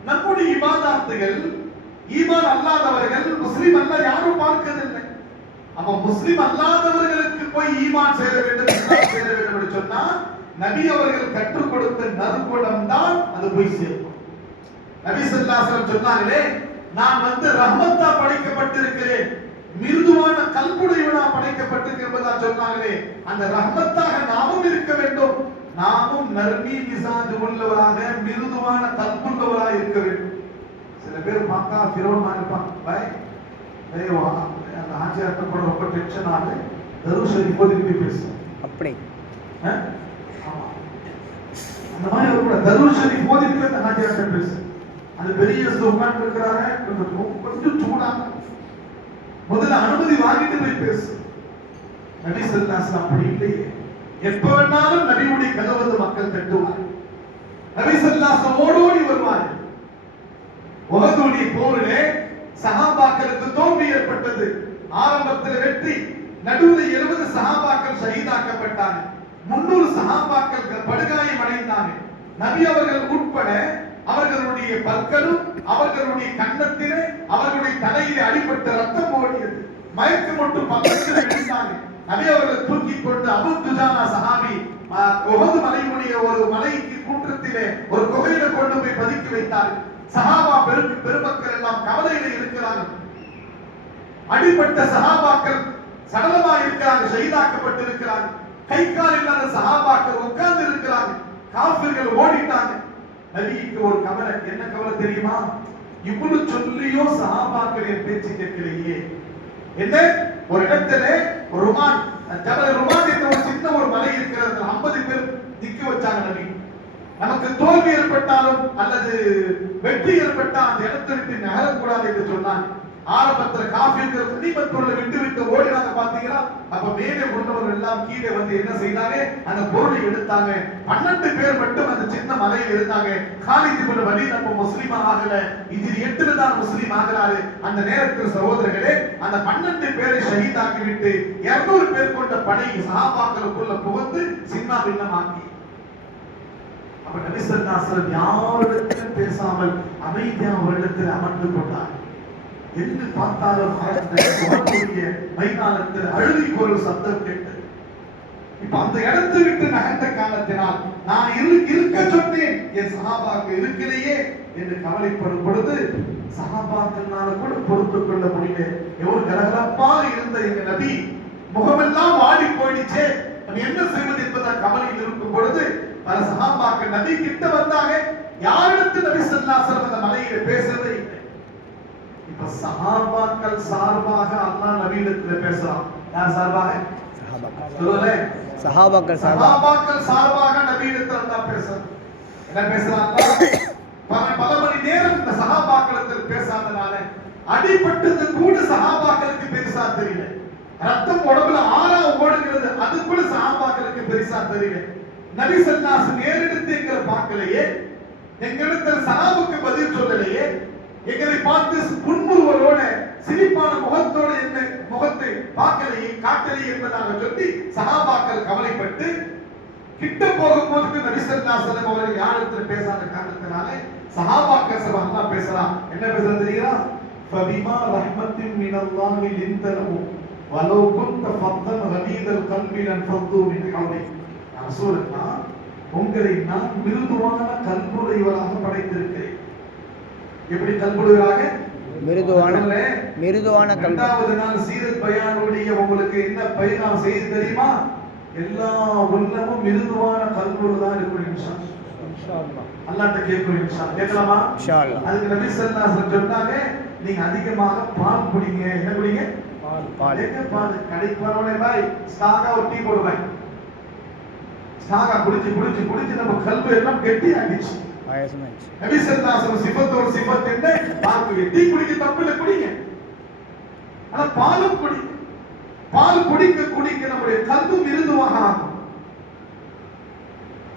நம்முடைய இபாதத்துகள் ஈமான் அல்லாதவர்கள் முஸ்லிம் அல்ல யாரும் பார்க்கவில்லை. அப்ப முஸ்லிம் அல்லாதவர்களுக்கு போய் ஈமான் சேர வேண்டும், இஸ்லாம் சேர வேண்டும் என்று சொன்னா நபி அவர்கள் கற்றுக் கொடுத்த நறுகுணம் தான் அது போய் சேர்க்கும். நபி ஸல்லல்லாஹு அலைஹி வஸல்லம் சொன்னாங்களே, நான் வந்து ரஹ்மத்தா படைக்கப்பட்டிருக்கிறேன், மிருதுவான கல்புடையவனா படைக்கப்பட்டிருக்கிறதா சொன்னாங்களே, அந்த ரஹ்மத்தாக நாமும் இருக்க வேண்டும். நாமும் நர்மி மிசாஜ் உள்ளவராக மிருதுவான கல்புள்ளவராக இருக்க வேண்டும். சில பேர் பார்த்தா ஃபிரௌன் மாதிரி இருப்பாங்க. அந்த ஆட்சியார்ட்ட கூட ரொம்ப டென்ஷன் ஆகுது, தருஷ் ஷரீஃப் ஓதிட்டு பேசு அப்படி அந்த மாதிரி அவர் கூட தருஷ் ஷரீஃப் ஓதிட்டு அந்த ஆட்சியார்ட்ட பேசு. அது பெரிய உட்கார்ந்து இருக்கிறாங்க, கொஞ்சம் சூடாக முதல்ல அனுமதி வாங்கிட்டு போய் பேசு. நபி ஸல்லல்லாஹு அலைஹி வஸல்லம் அப்படி இல்லையே. எப்ப வேணாலும் நபியுடைய கதவு மக்கள் தட்டுவார். நபி ஸல்லல்லாஹு அலைஹி வஸல்லம் ஓடோடி வருவார். உஹதுடைய போரிலே சஹாபாக்களுக்கு தோல்வி ஏற்பட்டது. ஆரம்பத்தில் வெற்றி, நடுவில் 70 சஹாபாக்கள் ஷஹீதாக்கப்பட்டாங்க, 300 சஹாபாக்கள் படுகாயம் அடைந்தாங்க. நபி அவர்கள் உட்பட அவர்களுடைய பற்களும் அவர்களுடைய கன்னத்திலே அவர்களுடைய தலையிலே அடிபட்ட ரத்தம் ஓடியது. மயக்கமுற்று பக்கத்தில் விழுந்தாங்க. நபி அவர்கள் தூக்கி கொண்டு அபூ துஜானா சஹாபி உஹது மலையுடைய ஒரு மலைக்கு கூட்டத்திலே ஒரு குகையில கொண்டு போய் பதுக்கி வைத்தார்கள். சஹாபா பெருமக்கள் எல்லாம் கவலையில இருக்கிறார்கள். அடிபட்ட சஹாபாக்கள் சடலமா இருக்கிறாங்க, ஷஹீதாக்கப்பட்டு இருக்கிறாங்க. கை கால் இல்லாத சஹாபாக்கள் உட்கார்ந்து இருக்கிறாங்க. காஃபிர்கள் ஓடிட்டாங்க. நபிக்கு ஒரு கவலை, என்ன கவலை தெரியுமா? இவ்வளவு சொல்லியோ சஹாபாக்கள் என் பேச்சு கேட்கலையே. என்ன ஒரு இடத்துல ஒரு ருமான் ஜபல் ருமான் என்ற ஒரு சின்ன ஒரு மலை இருக்கிறது, 50 பேர் நிக்க வச்சாங்க நபி. நமக்கு தோல்வி ஏற்பட்டாலும் அல்லது வெற்றி ஏற்பட்டால் அந்த இடத்தை விட்டு நகரக்கூடாது என்று சொன்னாங்க. ஆரம்பத்துல காஃபிர்கள் கனிமத் பொருளை விட்டு விட்டு ஓடினாங்க பாத்தீங்களா? அப்ப மேலே உள்ளவர்கள் எல்லாம் கீழே வந்து என்ன செய்தாங்க? அந்த பொருளை எடுத்தாங்க. 12 பேர் மட்டும் அந்த சின்ன மலையில் இருந்தாங்க. காலித் இப்னு வலீத் அப்ப முஸ்லிம் ஆகல, இது 8ல தான் முஸ்லிம் ஆகிறாரு. அந்த நேரத்தில் சகோதரர்களே, அந்த 12 பேரை ஷஹீதாக்கி விட்டு 200 பேர் கொண்ட படை சஹாபாக்களுக்குள்ள புகுந்து சின்ன பின்னமாக்கி, அப்ப நபி ஸல்லல்லாஹு அலைஹி வஸல்லம் யாரிடத்திலும் பேசாமல் அமைதியாக அவரிடத்தில் அமர்ந்து கொண்டார். எங்கு பார்த்தாலும் மைதானத்தில் அழுகை ஒரு சத்தம் கேட்டது. இப்ப அந்த இடத்தை விட்டு நகர்ந்த காலத்தினால் நான் இருக்க சொன்னேன், என் சஹாபாக்கள் இருக்கலையே என்று கவலைப்படும் பொழுது சஹாபாக்கள்னால கூட பொறுத்துக் கொள்ள முடியல. எவ்வளவு கலகலப்பாக இருந்த எங்க நபி முகமெல்லாம் வாடி போயிடுச்சே, நம்ம என்ன செய்வது என்பதை கவலையில் இருக்கும் பொழுது பல சஹாபாக்கள் நபி கிட்ட வந்தாங்க. யாரிடத்தில் நபி ஸல்லல்லாஹு அலைஹி வஸல்லம் அந்த மலையில பேசவே இல்லை. இப்ப சஹாபாக்கள் சார்பாக அல்லாஹ் நபியிடத்துல பேசுறான். யார் சார்பாக? சொல்லுங்களே. சஹாபாக்கள் சார்பாக நபியிடத்துல அல்லாஹ் பேசுறான். என்ன பேசுறான்? பல மணி நேரம் இந்த சஹாபாக்களிடத்தில் பேசாதனால அடிபட்டது கூட சஹாபாக்களுக்கு பெருசா தெரியல. ரத்தம் உடம்புல ஆறா ஓடுகிறது, அது கூட சஹாபாக்களுக்கு பெருசா தெரியல. நபி ஸல்லல்லாஹு அலைஹி வஸல்லம் நேரெடுத்து எங்களை பார்க்கலையே, எங்களிடத்தில் சலாமுக்கு பதில் சொல்லலையே, எங்களை பார்த்து புன்முறுவலோட சிரிப்பான முகத்தோடு என்ன முகத்தை பார்க்கலையே காட்டலையே என்பதாக சொல்லி சஹாபாக்கள் கவலைப்பட்டு கிட்ட போகும்போது நபி ஸல்லல்லாஹு அலைஹி வஸல்லம் அவர்கள் யாரிடத்தில் பேசாத காரணத்தினாலே சஹாபாக்கள் சபா அல்லாஹ் பேசலாம். என்ன பேசுறது தெரியுமா? ஃபபிமா ரஹ்மத்தின் மினல்லாஹி லின்தலஹு வலவ் குன்த ஃபத்தன் கலீதல் கல்பி லன்ஃபது மின் ஹவ்லிக். ரசூலுல்லாஹ், உங்களை நான் மிருதுவான கல்புடையவராக படைத்திருக்கிறேன். எப்படி கல்புடையவராக? மிருதுவான கல்பு. இரண்டாவது நாள் சீரத் பயானுடைய உங்களுக்கு என்ன பைனாம் செய்தி தெரியுமா? எல்லா உள்ளமும் மிருதுவான கல்புல தான் இருக்கும். இன்ஷாஅல்லாஹ் அல்லாஹ்ட்ட கேட்கிறோம். இன்ஷாஅல்லாஹ் கேட்கலாமா? இன்ஷாஅல்லாஹ். அதுக்கு நபி ஸல்லல்லாஹு அலைஹி வஸல்லம் சொன்னாங்க, நீங்க அதிகமாக பால் குடிங்க. என்ன குடிங்க? பால். என்ன பால்? கடைக்கு போறவனே பாய் ஸ்டாகா ஒரு டீ போடுவேன். ஸ்டாகா குடிச்சு நம்ம கல்பு எல்லாம் கெட்டி ஆகிடுச்சு. நபி ஸல்லல்லாஹு அலைஹி வஸல்லம் சிஃபத் ஒரு சிஃபத் என்ன? பால் குடி. டீ குடிக்க தப்பில்லை, குடிங்க. ஆனா பாலும் குடி. பால் குடிக்க நம்முடைய கல்பு மிருதுவாக ஆகும்.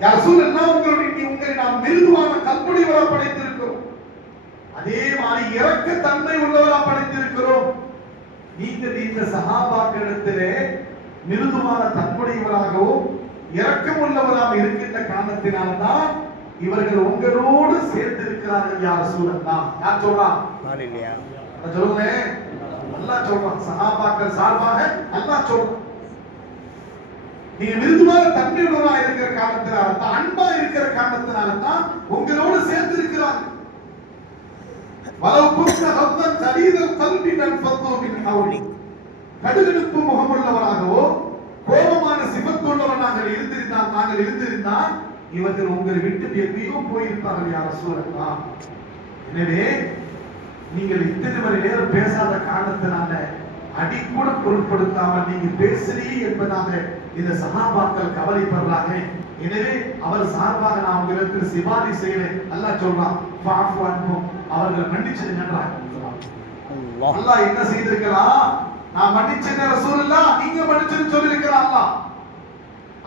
யா ரசூலல்லாஹ் உங்களை நாம் மிருதுவான கல்புடையவரா படைத்திருக்கிறோம், அதே மாதிரி இரக்க தன்மை உள்ளவரா படைத்திருக்கிறோம். நீங்கள் இந்த சஹாபாக்களிடத்திலே மிருதுவான தன்மையுடையவராகவும் இரக்கம் உள்ளவராக இருக்கின்ற காரணத்தினால்தான் இவர்கள் உங்களோடு சேர்ந்திருக்கிறார்கள். யா ரசூலல்லாஹ் யார் சொல்றா? சொல்லுங்க. அல்லாஹ் சொல்றான், சஹாபாக்கள் சார்பாக அல்லாஹ் சொல்றான். நீங்க மிருதுவான தன்மையுள்ளவராக இருக்கிற காரணத்தினால்தான், அன்பா இருக்கிற காரணத்தினால்தான் உங்களோடு சேர்ந்திருக்கிறார்கள். கடுகடுப்பு முகமுள்ளவராகவோ கோபமான சிவத்துள்ளவராக நாங்கள் இருந்திருந்தால் இவர்கள் உங்களை விட்டு எங்கேயோ போயிருப்பார்கள். யா ரசூலல்லாஹ், எனவே நீங்கள் இத்தனை மணி நேரம் பேசாத காரணத்தினால அடி கூட பொருட்படுத்தாமல் நீங்க பேசுறீ என்பதாக இந்த சஹாபாக்கள் கவலைப்படுறாங்க. எனவே அவர் சார்பாக நான் உங்களுக்கு சிபாரிசு செய்கிறேன். அல்லாஹ் சொல்றான், ஃபஅஃபு அன்ஹும், அவர்கள் மன்னிச்சிடுங்கன்றாங்க. அல்லாஹ் என்ன செய்திருக்கிறான்? நான் மன்னிச்சேன் ரசூலுல்லாஹ், நீங்க மன்னிச்சுன்னு சொல்லியிருக்கிறான் அல்லாஹ்.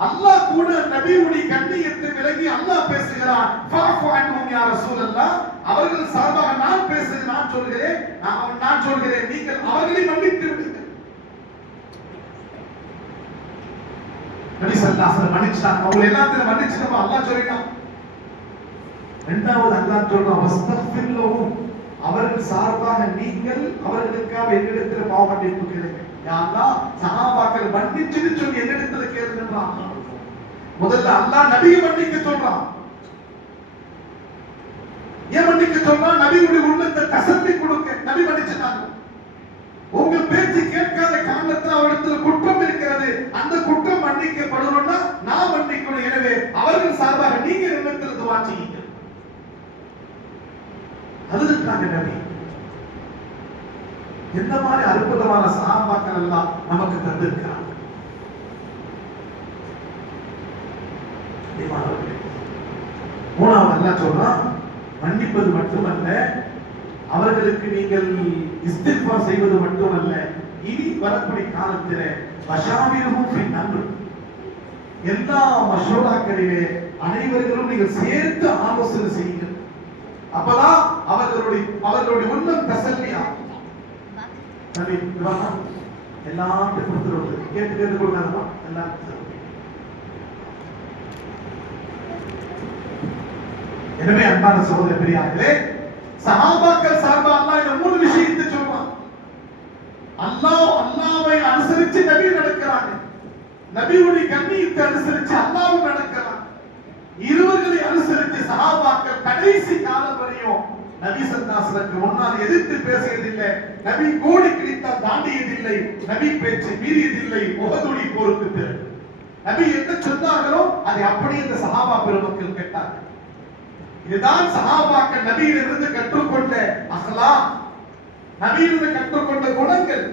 அல்லாஹ் கூட நபியுடைய கண்ணியத்தை விலகி அல்லாஹ் பேசுகிறான், ஃபஅஃபு அன்ஹும் யா ரசூலல்லாஹ், அவர்கள் சார்பாக நான் பேசுகிறேன், நான் சொல்கிறேன் நீங்கள் அவர்களை மன்னித்து விடுங்கள். நபி ஸல்லல்லாஹு அலைஹி வஸல்லம் மன்னிச்சாங்க, அவங்க எல்லாத்தையும் மன்னிச்சிட்டோம் அல்லாஹ் சொல்லிட்டான். இரண்டாவது அல்லாஹ் சொல்றான், வஸ்தக்ஃபிர் லஹும், அவர்கள் சார்பாக நீங்கள் அவர்களுக்காக என்னிடத்தில் பாவ மன்னிப்பு கேளுங்க. யா அல்லாஹ், சஹாபாக்கள் மன்னிச்சுன்னு சொல்லி என்னிடத்தில் கேளுங்கன்றான். முதல்ல அல்லாஹ் நபியை மன்னிக்க சொல்றான். ஏன் மன்னிக்க சொல்றான்? நபியுடைய உள்ளத்தை கசப்பி கொடுக்க நபி மன்னிச்சாங்க. உங்க பேச்சு கேட்காத காரணத்தில் அவரிடத்தில் குற்றம் இருக்கிறது, அந்த குற்றம் மன்னிக்கப்படணும்னா நான் மன்னிக்கணும். எனவே அவர்கள் சார்பாக நீங்க என்னிடத்தில் துஆ செய்யுங்க. அதுக்காக நபி எந்த மாதிரி அற்புதமான சஹாபாக்கள் எல்லாம் நமக்கு தந்திருக்கிறார். மூணாவது அல்லாஹ் சொல்றான், மன்னிப்பது மட்டுமல்ல, அவர்களுக்கு நீங்கள் இஸ்திக்பார் செய்வது மட்டுமல்ல, இனி வரக்கூடிய காலத்திலே வஷாவிருஹும் ஃபில் அம்ர், எல்லா மஷூராக்களிலே அனைவர்களும் நீங்கள் சேர்த்து ஆலோசனை செய்யுங்கள். அப்பதான் அவர்களுடைய உள்ளம் தசல்லியா. எல்லாத்தையும் கொடுத்துருவது கேட்டு கொடுக்காதமா எல்லாத்தையும். எனவே அன்பான சகோதர பெரியார்களே, சஹாபாக்கள் சார்பா அல்லாஹ் இந்த மூணு விஷயத்தை சொல்றான். அல்லாஹ்வை அனுசரிச்சு நபி நடக்கிறாங்க, நபியுடைய கண்ணியத்தை அனுசரிச்சு அல்லாஹ்வும் நடக்கிறாங்க. இருவர்களை அனுசரிச்சு சஹாபாக்கள் கடைசி காலம் வரையும் நபி ஸல்லல்லாஹு அலைஹி வஸல்லம் முன்னால் எதிர்த்து பேசியதில்லை, நபி கோடி கிழித்தால் தாண்டியதில்லை, நபி பேச்சு மீறியதில்லை. உஹதுடைய போருக்கு பிறகு நபி என்ன சொன்னார்களோ அதை அப்படியே இந்த சஹாபா பெருமக்கள் கேட்டார்கள். இதுதான் சஹாபாக்கள் நபியிலிருந்து கற்றுக்கொண்ட அஹ்லாக், நபியிலிருந்து கற்றுக்கொண்ட குணங்கள்,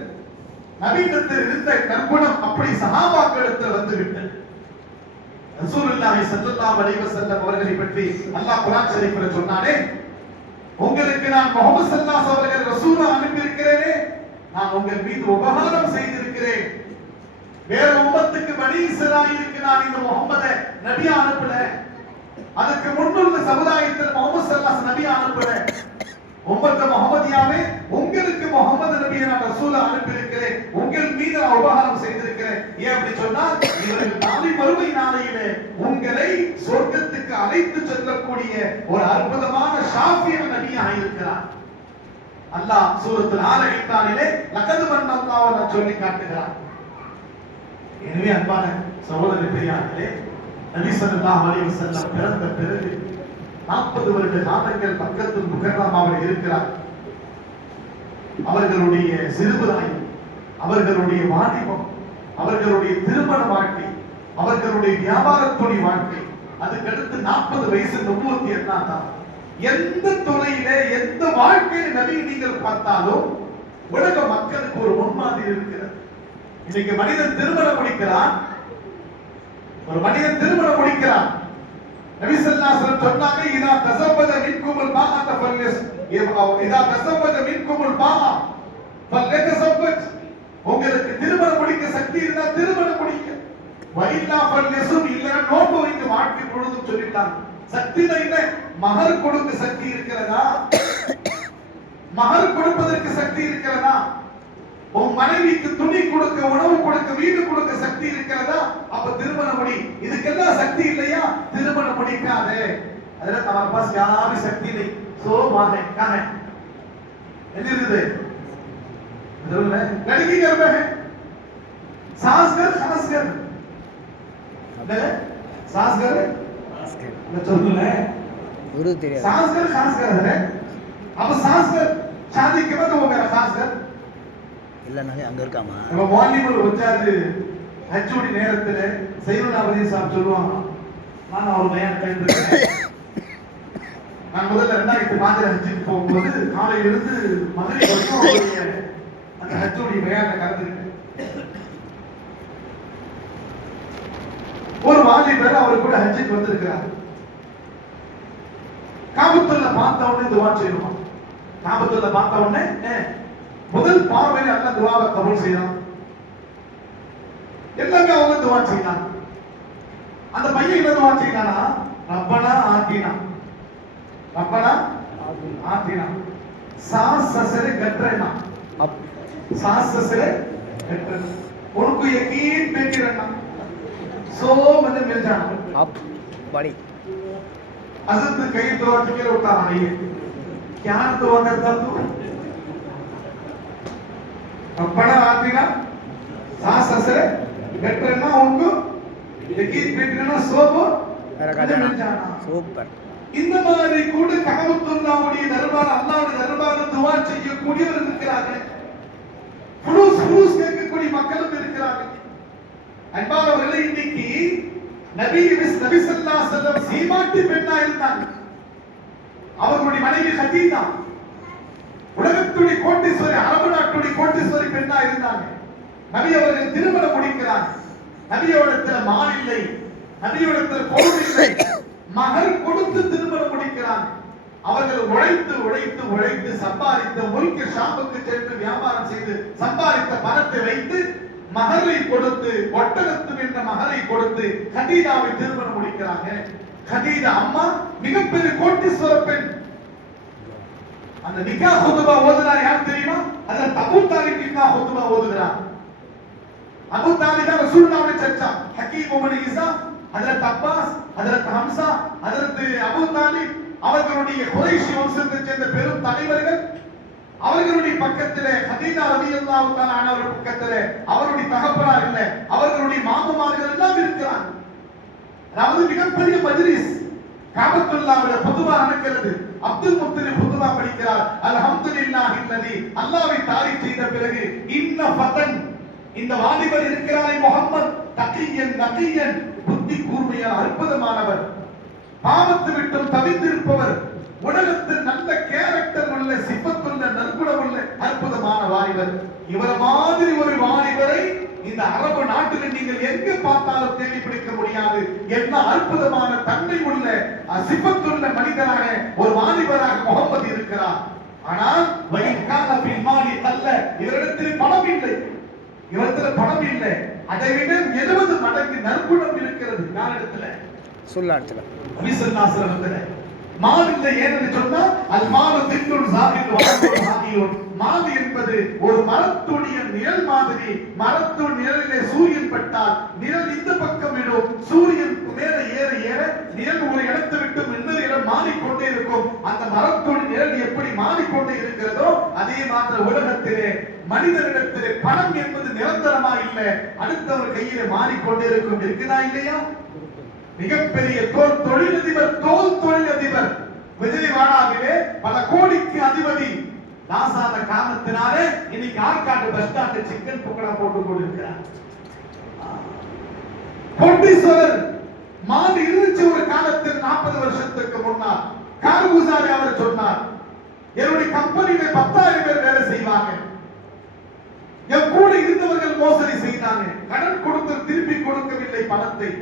நபியிடத்தில் இருந்த நற்குணம் அப்படி சஹாபாக்களிடத்தில் வந்துவிட்டது. ரசூலுல்லாஹி ஸல்லல்லாஹு அலைஹி வஸல்லம் அவர்களை பற்றி அல்லாஹ் குர்ஆன் ஷரீஃப்ல சொன்னானே, உங்களுக்கு நான் முஹம்மது ஸல்லல்லாஹு அலைஹி வஸல்லம் ரசூலா அனுப்பி இருக்கிறேனே, நான் உங்கள் மீது உபகாரம் செய்திருக்கிறேன். வேற உம்மத்துக்கு பனி இஸ்ராயீலுக்கு நான் இந்த முஹம்மதை நபியா அனுப்பல, அதுக்கு முன்னுள்ள சமுதாயத்தில் முஹம்மது ஸல்லல்லாஹு அலைஹி வஸல்லம் நபியா அனுப்பல. உம்மத்து முஹம்மதியாவே உங்களுக்கு முஹம்மது நபியை நான் ரசூலா அனுப்பி இருக்கிறேன், உங்கள் மீது நான் உபகாரம் செய்திருக்கிறேன். ஏன் அப்படி சொன்னா, இவர்கள் நாளை மறுமை நாளையிலே உங்களை சொர்க்கத்துக்கு அழைத்து செல்லக்கூடிய ஒரு அற்புதமான ஷாஃபியா நபியாக இருக்கிறார். அல்லாஹ் சூரத்துல் ஆல இம்ரானிலே லகத் மன்னல்லாஹு சொல்லி காட்டுகிறார். எனவே அன்பான சகோதர பெரியார்களே, நபி ஸல்லல்லாஹு அலைஹி வஸல்லம் பிறந்த பிறகு 40 வருட காலங்கள் பக்கத்தில் முகர்ரமாவில் இருக்கிறார். அவர்களுடைய சிறுபிராயம், அவர்களுடைய வாலிபம், அவர்களுடைய திருமண வாழ்க்கை, அவர்களுடைய வியாபாரத்துடைய வாழ்க்கை, அதுக்கடுத்து 40 வயசு நுபுவத் என்னாதான். எந்த துறையிலே எந்த வாழ்க்கையை நபி நீங்கள் பார்த்தாலும் உலக மக்களுக்கு ஒரு முன்மாதிரி இருக்கிறது. இன்னைக்கு மனிதன் திருமணம் முடிக்கிறான், ஒரு மனிதன் திருமணம் முடிக்கிறான். நபி ஸல்லல்லாஹு அலைஹி வஸல்லம் சொன்னாங்க, இதா தஸவ்வஜ மின்குமுல் பாஅத ஃபல்யஸ், இதா தஸவ்வஜ மின்குமுல் பாஅ ஃபல்யதஸவ்வஜ், உங்களுக்கு திருமணம் முடிக்க சக்தி இருந்தா திருமணம் முடிங்க. வைல்லா பல்யசும் இல்லைன்னா நோன்பு வைத்து வாழ்க்கை பொழுதும் சொல்லிட்டாங்க. சக்தினா என்ன? மகர் கொடுக்க சக்தி இருக்கிறதா? மகர் கொடுப்பதற்கு சக்தி இருக்கிறதா? உன் மனைவிக்கு துணி கொடுக்க, உணவு கொடுக்க, வீடு கொடுக்க சக்தி இருக்கிறதா? அப்ப திருமணம் முடி. இதுக்கெல்லாம் சக்தி இல்லையா? திருமணம் முடிக்காதே. அதுல तुम्हारे पास क्या भी शक्ति नहीं, सो माने क्या है? எதிர்து சொல்லுங்க. लड़की घर में है, सास घर खास घर है, सास घर मैं சொல்லுங்க गुरु तेरे सास घर खास घर है. अब सास घर शादी के बाद वो मेरा खास घर இல்லனா அங்க இருக்காமா. நம்ம வாலிபர் வச்சாது ஹஜ்ஜோடி நேரத்துல சையதுனா அபதி சாப் சொல்லுவாங்க, நான் ஒரு பயான் கேட்டிருக்கேன். நான் முதல்ல 2005 ஹஜ்ஜுக்கு போகும்போது காலையில இருந்து மதுரை வரைக்கும் அந்த ஹஜ்ஜோடி பயான்ல கலந்துக்கிட்டேன். ஒரு வாலிபர் அவர் கூட ஹஜ்ஜுக்கு வந்திருக்கிறார். காபத்துல்ல பார்த்த உடனே துவா செய்யணும். காபத்துல்ல பார்த்த உடனே முதல் பார்வையில் அல்லாஹ் துஆவை கபூல் செய்தான். எல்லாமே அவங்க துஆ செய்தாங்க. அந்த பையன் என்ன துஆ செய்தானா? ரப்பனா ஆதீனா, ரப்பனா ஆதீனா. सांस ससरे कट रहना, अब सांस ससरे कट रहना, उनको यकीन बेटी रहना, सो मुझे मिल जाना. अब बड़ी हजरत कई दुआ के उठा नहीं है. क्या दुआ करता तू? रब्बना आतीना, सांस ससरे कट रहना, उनको यकीन बेटी रहना, सो मुझे मिल जाना. சூப்பர். இந்த மாதிரி கூட கஅபத்துல்லாஹ்வுடைய தர்பார், அல்லாஹ்வுடைய தர்பார்ல துஆ செய்யக்கூடியவர் இருக்கிறாங்க. ஃபுரூஸ் கேட்கக்கூடிய மக்களும் இருக்கிறாங்க. அன்பானவர்களே, இன்னைக்கு நபி ஸல்லல்லாஹு அலைஹி வஸல்லம் சீமாட்டி பெண்ணா இருந்தாங்க. அவர்களுடைய மனைவி ஹதீஜா உலகத்துடைய கோட்டீஸ்வரி, அரபு நாட்டுடைய கோட்டீஸ்வரி பெண்ணா இருந்தாங்க. நபி அவர்கள் திருமணம் முடிக்கிறார். நபியோடத்தில் மால் இல்லை, நபியோடத்தில் பொருள் இல்லை, மகர் கொடுத்து திருமணம் முடிக்கிறாங்க. அவர்கள் உழைத்து உழைத்து உழைத்து சம்பாதித்த முல்கு ஷாமுக்கு சென்று வியாபாரம் செய்து சம்பாதித்த பணத்தை வைத்து மகரை கொடுத்து, ஒட்டகத்து என்ற மகரை கொடுத்து கதீஜாவை திருமணம் முடிக்கிறாங்க. கதீஜா அம்மா மிகப்பெரிய கோட்டீஸ்வர பெண். அந்த நிக்கா ஹுதுபா ஓதுனார் யார் தெரியுமா? ஹஜ்ரத் அபூ தாலிப் நிக்கா ஹுதுபா ஓதுகிறார். அபூ தாலிப் தான் ரசூலுல்லாஹ்வுடைய சச்சா. ஹக்கீம் இப்னு இஸா, ஹஜ்ரத் அப்பாஸ், ஹஜ்ரத் ஹம்சா, ஹஜ்ரத் அபூ தாலிப் அவர்களுடைய குறைஷி வம்சத்தைச் சேர்ந்த பெரும் தலைவர்கள். அவர்களுடைய பக்கத்திலே ஹதீஜா ரலியல்லாஹு தஆலா அன்ஹா பக்கத்திலே அவருடைய தகப்பனார் இல்லை, அவர்களுடைய மாமமார்கள் எல்லாம் இருக்கிறாங்க. அதாவது மிகப்பெரிய மஜ்லிஸ். காபத்துல்லாஹ்வுடைய ஃபுதுவா நடக்கிறது. அப்துல் முத்தலிப் ஃபுதுவா படிக்கிறார். அல்ஹம்துலில்லாஹி அல்லதி, அல்லாஹ்வை தாரீஃப் செய்த பிறகு இன்ன ஃபதன், இந்த வாலிபர் இருக்கிறாரே முஹம்மத், தகியன் நகியன், புத்தி கூர்மையான அற்புதமானவர், பாவத்தை விட்டும் தவித்திருப்பவர், உலகத்தில் நல்ல கேரக்டர் உள்ள, சிபத்துள்ள, நற்குணம் உள்ள அற்புதமான வாலிபர். இவர் மாதிரி ஒரு வாலிபரை இந்த அரபு நாட்டில் நீங்கள் எங்க பார்த்தாலும் தேடி பிடிக்க முடியாது. என்ன அற்புதமான தன்மை உள்ள, சிபத்துள்ள மனிதராக ஒரு வாலிபராக முகமது இருக்கிறார். ஆனால் வயிற்கான பின்மானி அல்ல, இவரிடத்தில் பணம் இல்லை, இவரிடத்தில் பணம் இல்லை. அதை விட 70 மடங்கு நற்குணம் இருக்கிறது. யாரிடத்துல? சொல்லாடத்துல. அபிசல்லாசரத்துல மால் இல்லை. ஏன்னு சொன்னா அல் மாலு தின்னுல் ஜாஹில் வலதுல் ஹாகியுன். மால் என்பது ஒரு மரத்துடைய நிழல் மாதிரி. மரத்து நிழலிலே சூரியன் பட்டால் நிழல் இந்த பக்கம் விடும், சூரியன் மேலே ஏற ஏற நிழல் ஒரு இடத்தை விட்டு இன்னொரு இடம் மாறிக்கொண்டே இருக்கும். அந்த மரத்துடைய நிழல் எப்படி மாறிக்கொண்டே இருக்கிறதோ அதே மாதிரி உலகத்திலே மனிதனிடத்திலே பணம் என்பது நிரந்தரமா இல்லை, அடுத்தவர் கையிலே மாறிக்கொண்டே இருக்கும். இருக்குதா இல்லையா? மிகப்பெரிய தொழிலதிபர், தோல் தொழிலதிபர் விஜயவாடாவிலே பல கோடிக்கு அதிபதி. நாசாத காரணத்தினாலே இன்னைக்கு Arcot bus stand chicken pakoda போட்டு கொண்டிருக்கிறார். கோட்டீஸ்வரர் மாடு இருந்துச்சு ஒரு காலத்தில். 40 வருஷத்துக்கு முன்னால் கார்குசாரி அவர் சொன்னார், என்னுடைய கம்பெனியில 10,000 பேர் வேலை செய்வாங்க, என் கூட இருந்தவர்கள் மோசடி செய்தாங்க, கடன் கொடுத்து திருப்பி கொடுக்கவில்லை பணத்தை,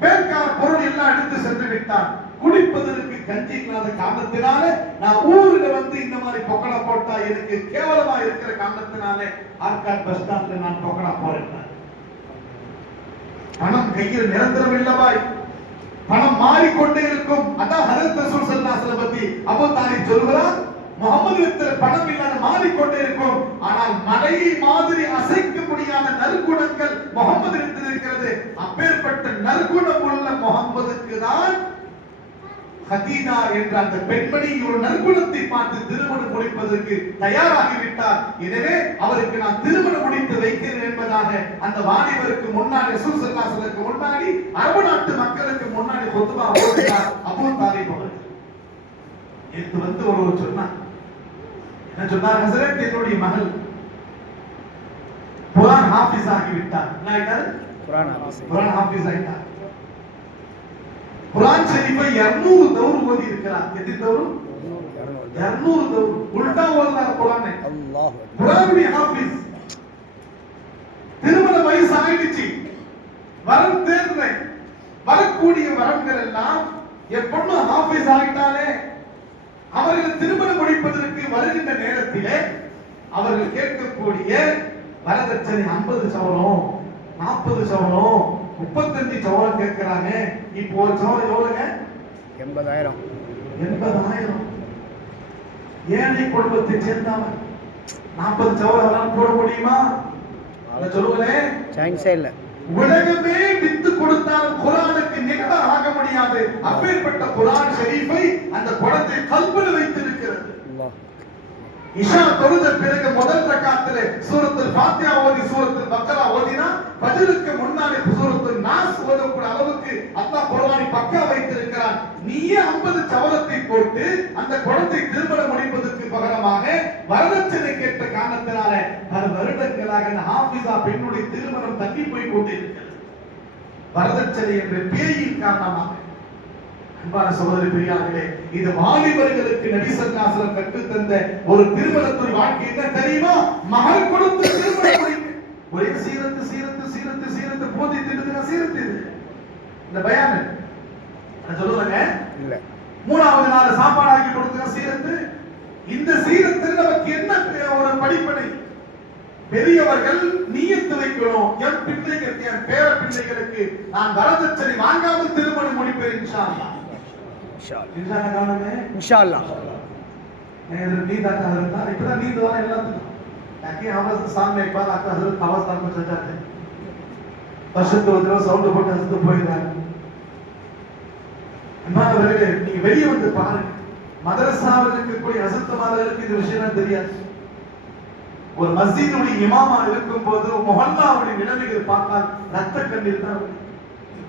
பேங்கார் பொருள் எல்லாம் எடுத்து சென்று விட்டான், குடிப்பதற்கு கஞ்சி இல்லாத காரணத்தினால நான் ஊர்ல வந்து இந்த மாதிரி பொக்கடா போட்டா எனக்கு கேவலமா இருக்கிற காரணத்தினால ஆற்காடு பஸ் ஸ்டாண்ட்ல நான் பொக்கடா போறேன். பணம் கையில் நிரந்தரம் இல்லவாய், பணம் மாறிக்கொண்டே இருக்கும். அதான் ஹஜ்ரத் ரசூல் ஸல்லல்லாஹு அலைஹி வஸல்லம் பத்தி அபூ தாலிப் சொல்கிறார், முகமது பணம் இல்லாத மாறிக்கொண்டே இருக்கும், ஆனால் மலையை மாதிரி அசைக்க முடியாத நற்குணங்கள் முகமது இருக்கிறது. அப்பேற்பட்ட நற்குணம் உள்ள முகமதுக்கு தான் ஹதீஜா என்ற அந்த பெண்மணி ஒரு நற்குணத்தை பார்த்து திருமணம் முடிப்பதற்கு தயாராகிவிட்டார். எனவே அவருக்கு நான் திருமணம் முடித்து வைக்கிறேன் என்பதாக அந்த வாலிபருக்கு முன்னாடி, ரசூல் ஸல்லல்லாஹு அலைஹி வஸல்லம் முன்னாடி, அரபு நாட்டு மக்களுக்கு முன்னாடி குத்பா ஓதினார் அபூ தாலிப் அவர்கள். எனக்கு வந்து ஒரு சொன்னார், என்ன சொன்னார்? ஹஸரத், என்னுடைய மகள் குர்ஆன் ஹாஃபிஸ் ஆகிவிட்டார். என்ன ஆயிட்டார்? குர்ஆன் ஹாஃபிஸ் ஆயிட்டார். குர்ஆன் ஷரீஃபை 200 தௌர் ஓதி இருக்கிறார். எத்தனை தௌர்? 200 தௌர். உல்டா ஓதுறார் குர்ஆனை. அல்லாஹ். குர்ஆனுடைய ஹாஃபிஸ். திருமண வயசு ஆயிடுச்சு, வரம் தேர்றேன். வரக்கூடிய வரங்கள் எல்லாம் எப்பொண்ணு ஹாஃபிஸ் ஆகிட்டாலே அவர்கள் திருமணம் முடிப்பதற்கு வருகின்ற நேரத்திலே அவர்கள் கேட்கக்கூடிய வரதட்சணை 50 சவரம், 40 சவரம், 35 சவரம் கேட்கிறாங்க. இப்போ ஒரு சவரம் எவ்வளவுங்க? 80,000. 80,000. ஏழை குடும்பத்தை சேர்ந்தவன் 40 சவரம் போட முடியுமா? அதை சொல்லுங்களேன். சான்ஸே இல்ல. உலகமே வித்து கொடுத்தாலும் குர்ஆனுக்கு நிகராக ஆக முடியாது. அப்பேற்பட்ட குர்ஆன் ஷரீஃபை அந்த குழந்தை கல்பில் வைத்திருக்கிறது. இஷா தொழுத பிறகு முதல் ரக்காத்திலே சூரத்துல் ஃபாத்திஹா ஓதி சூரத்துல் பக்ரா ஓதினா ஃபஜ்ருக்கு முன்னாடி சூரத்துல் நாஸ் ஓதக்கூடிய அளவுக்கு அல்லாஹ் குர்ஆனை பக்கா வைத்திருக்கிறான். நீயே 50 சவரத்தை போட்டு அந்த குழந்தை திருமணம் முடிப்பதற்கு பகரமாக வரதட்சணை கேட்ட காரணத்தினால பல வருடங்களாக அந்த ஹாஃபிஸா பெண்ணுடைய திருமணம் தள்ளி போய் கொண்டிருக்கிறது. வரதட்சணை என்ற பேயின் காரணமாக. அன்பான சகோதரி பெரியார்களே, இது வாலிபர்களுக்கு நபி ஸல்லல்லாஹு அலைஹி வஸல்லம் கற்றுத் தந்த ஒரு திருமணத்துடைய வாழ்க்கை என்ன தெரியுமா? மகர் கொடுத்து திருமணம் முடிக்க. ஒரே சீரத்து சீரத்து சீரத்து சீரத்து போதி திட்டுதுனா சீரத்து இது. இந்த பயான் நான் சொல்லுவேங்க இல்ல. மூணாவது நாள் சாப்பாடு ஆக்கி கொடுத்தா சீரத்து. இந்த சீரத்தில் நமக்கு என்ன ஒரு படிப்பனை? பெரியவர்கள் நியத்து வைக்கணும், என் பிள்ளைகளுக்கு, என் பேர பிள்ளைகளுக்கு நான் வரதட்சணை வாங்காமல் திருமணம் முடிப்பேன் இன்ஷா அல்லாஹ். इंशाअल्लाह नींद आता है इतना नींद वाला எல்லாத்துக்கும் ताकि आवाज सामने एक बार आपका हजरत आवाज आपको चल जाते हैं வருஷத்து ஒரு தடவை சவுண்ட் போட்டு ஹசத்து போயிடுறாங்க. அன்பானவர்களே, நீங்க வெளியே வந்து பாருங்க, மதரசாவில் இருக்கக்கூடிய ஹசத்துமார்களுக்கு இந்த விஷயம் தெரியாது. ஒரு மஸ்ஜிதுடைய இமாமா இருக்கும் போது முஹல்லாவுடைய நிலைமைகள் பார்த்தால் ரத்த கண்ணீர் தான்.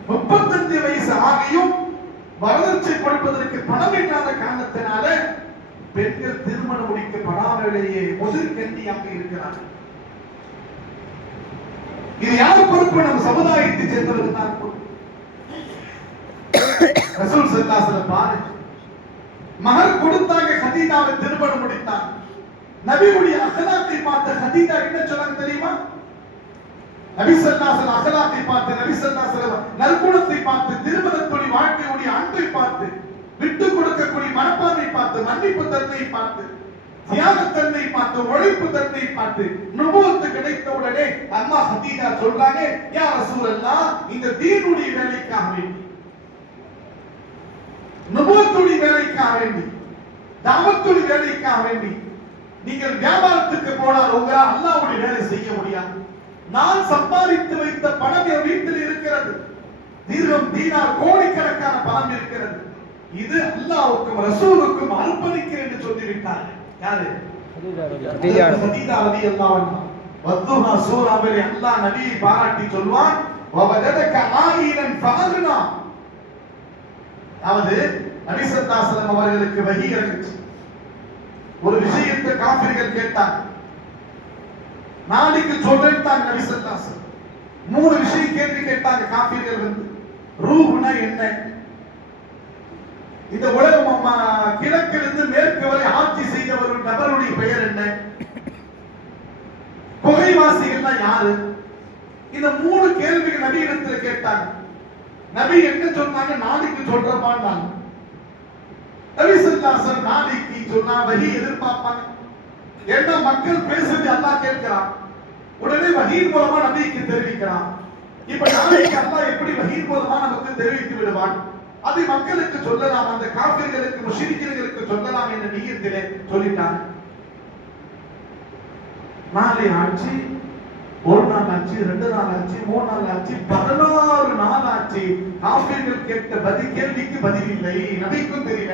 35 வயசு ஆகியும் வரதட்சணை கொடுப்பதற்கு பணம் இல்லாத காரணத்தினால பெண்கள் திருமணம் முடிக்கப்படாமலேயே முதற்கண்டியாக இருக்கிறார்கள். இது யார் பொறுப்பு? நம்ம சமுதாயத்தை சேர்ந்தவர்கள் தான் பொறுப்பு. ரசூல் ஸல்லல்லாஹு அலைஹி வஸல்லம் பாருங்க, மகர் கொடுத்தாங்க, ஹதீஜாவை திருமணம் முடித்தாங்க. நபியுடைய அக்லாக்கை பார்த்த ஹதீஜா என்ன சொன்னாங்க தெரியுமா? நபி ஸல்லல்லாஹு அலைஹி வஸல்லம் அக்லாக்கை பார்த்து, நபி ஸல்லல்லாஹு அலைஹி வஸல்லம் நற்குணத்தை பார்த்து, திருமணத்துடைய வாழ்க்கையுடைய அன்பை பார்த்து, விட்டு கொடுக்கக்கூடிய மனப்பான்மை பார்த்து, மன்னிப்பு தன்மையை பார்த்து, தியாகத்தன்மை பார்த்து, உழைப்பு தன்மை பார்த்து, நுபுவத்து கிடைத்த உடனே அம்மா ஹதீஜா சொல்றாங்க, யா ரசூலல்லாஹ், இந்த தீனுடைய வேலைக்காக வேண்டி, நுபுவத்துடைய வேலைக்காக வேண்டி, தாவத்துடைய வேலைக்காக வேண்டி நீங்கள் வியாபாரத்துக்கு போனால் உங்களால் அல்லாஹ்வுடைய வேலை செய்ய முடியாது. நான் சம்பாதித்து வைத்த பணம் என் வீட்டில் இருக்கிறது, தீர்க்கம் தீனார் கோடிக்கணக்கான பணம் இருக்கிறது, இது அல்லாஹ்வுக்கும் ரசூலுக்கும் அர்ப்பணிக்கிறேன் என்று சொல்லிவிட்டார்கள். யாரு? ஹதீஜா ரலியல்லாஹு அன்ஹா. வத்துஹா சூராவிலே அல்லாஹ் நபியை பாராட்டி சொல்வான், வவஜதக ஆயிரன் ஃபஅக்னா. அதாவது நபி ஸல்லல்லாஹு அலைஹி வஸல்லம் அவர்களுக்கு வஹி இறங்குச்சு. ஒரு விஷயத்தை காஃபிர்கள் கேட்டாங்க, நாளைக்கு சொல்றேன் நபி ஸல்லல்லாஹு அலைஹி வஸல்லம். 3 விஷயம் கேள்வி கேட்டாங்க காஃபிர்கள் வந்து. ரூஹ்னா என்ன? இந்த உலகம் கிழக்கிலிருந்து மேற்கு வரை ஆட்சி செய்த ஒரு நபருடைய பெயர் என்ன? புகைவாசிகள்னா யாரு? இந்த 3 கேள்விகள் நபி இடத்துல கேட்டாங்க. நபி என்ன சொன்னாங்க? நாளைக்கு சொல்றப்பான்னு. நபி ஸல்லல்லாஹு அலைஹி வஸல்லம் நாளைக்கு சொன்னா வஹி எதிர்பார்ப்பாங்க. ஏன்னா மக்கள் பேசுறது அல்லாஹ் கேட்கிறான். உடனே வஹீ மூலமா நபிக்கு தெரிவிக்கிறான். இப்ப நாளைக்கு அல்லாஹ் எப்படி வஹீ மூலமா நமக்கு தெரிவித்து விடுவான், அதை மக்களுக்கு சொல்லலாம், அந்த காபிர்களுக்கு முஷ்ரிக்குகளுக்கு சொல்லலாம் என்ற நியத்திலே சொல்லிட்டாங்க. நாளை ஆட்சி, ஒரு நாள் ஆச்சு, 2 நாள் ஆச்சு, 3 நாள் ஆச்சு, 16 நாள் ஆச்சு. காபிர்கள் கேட்ட கேள்விக்கு பதில் இல்லை. நபிக்கும் தெரியல.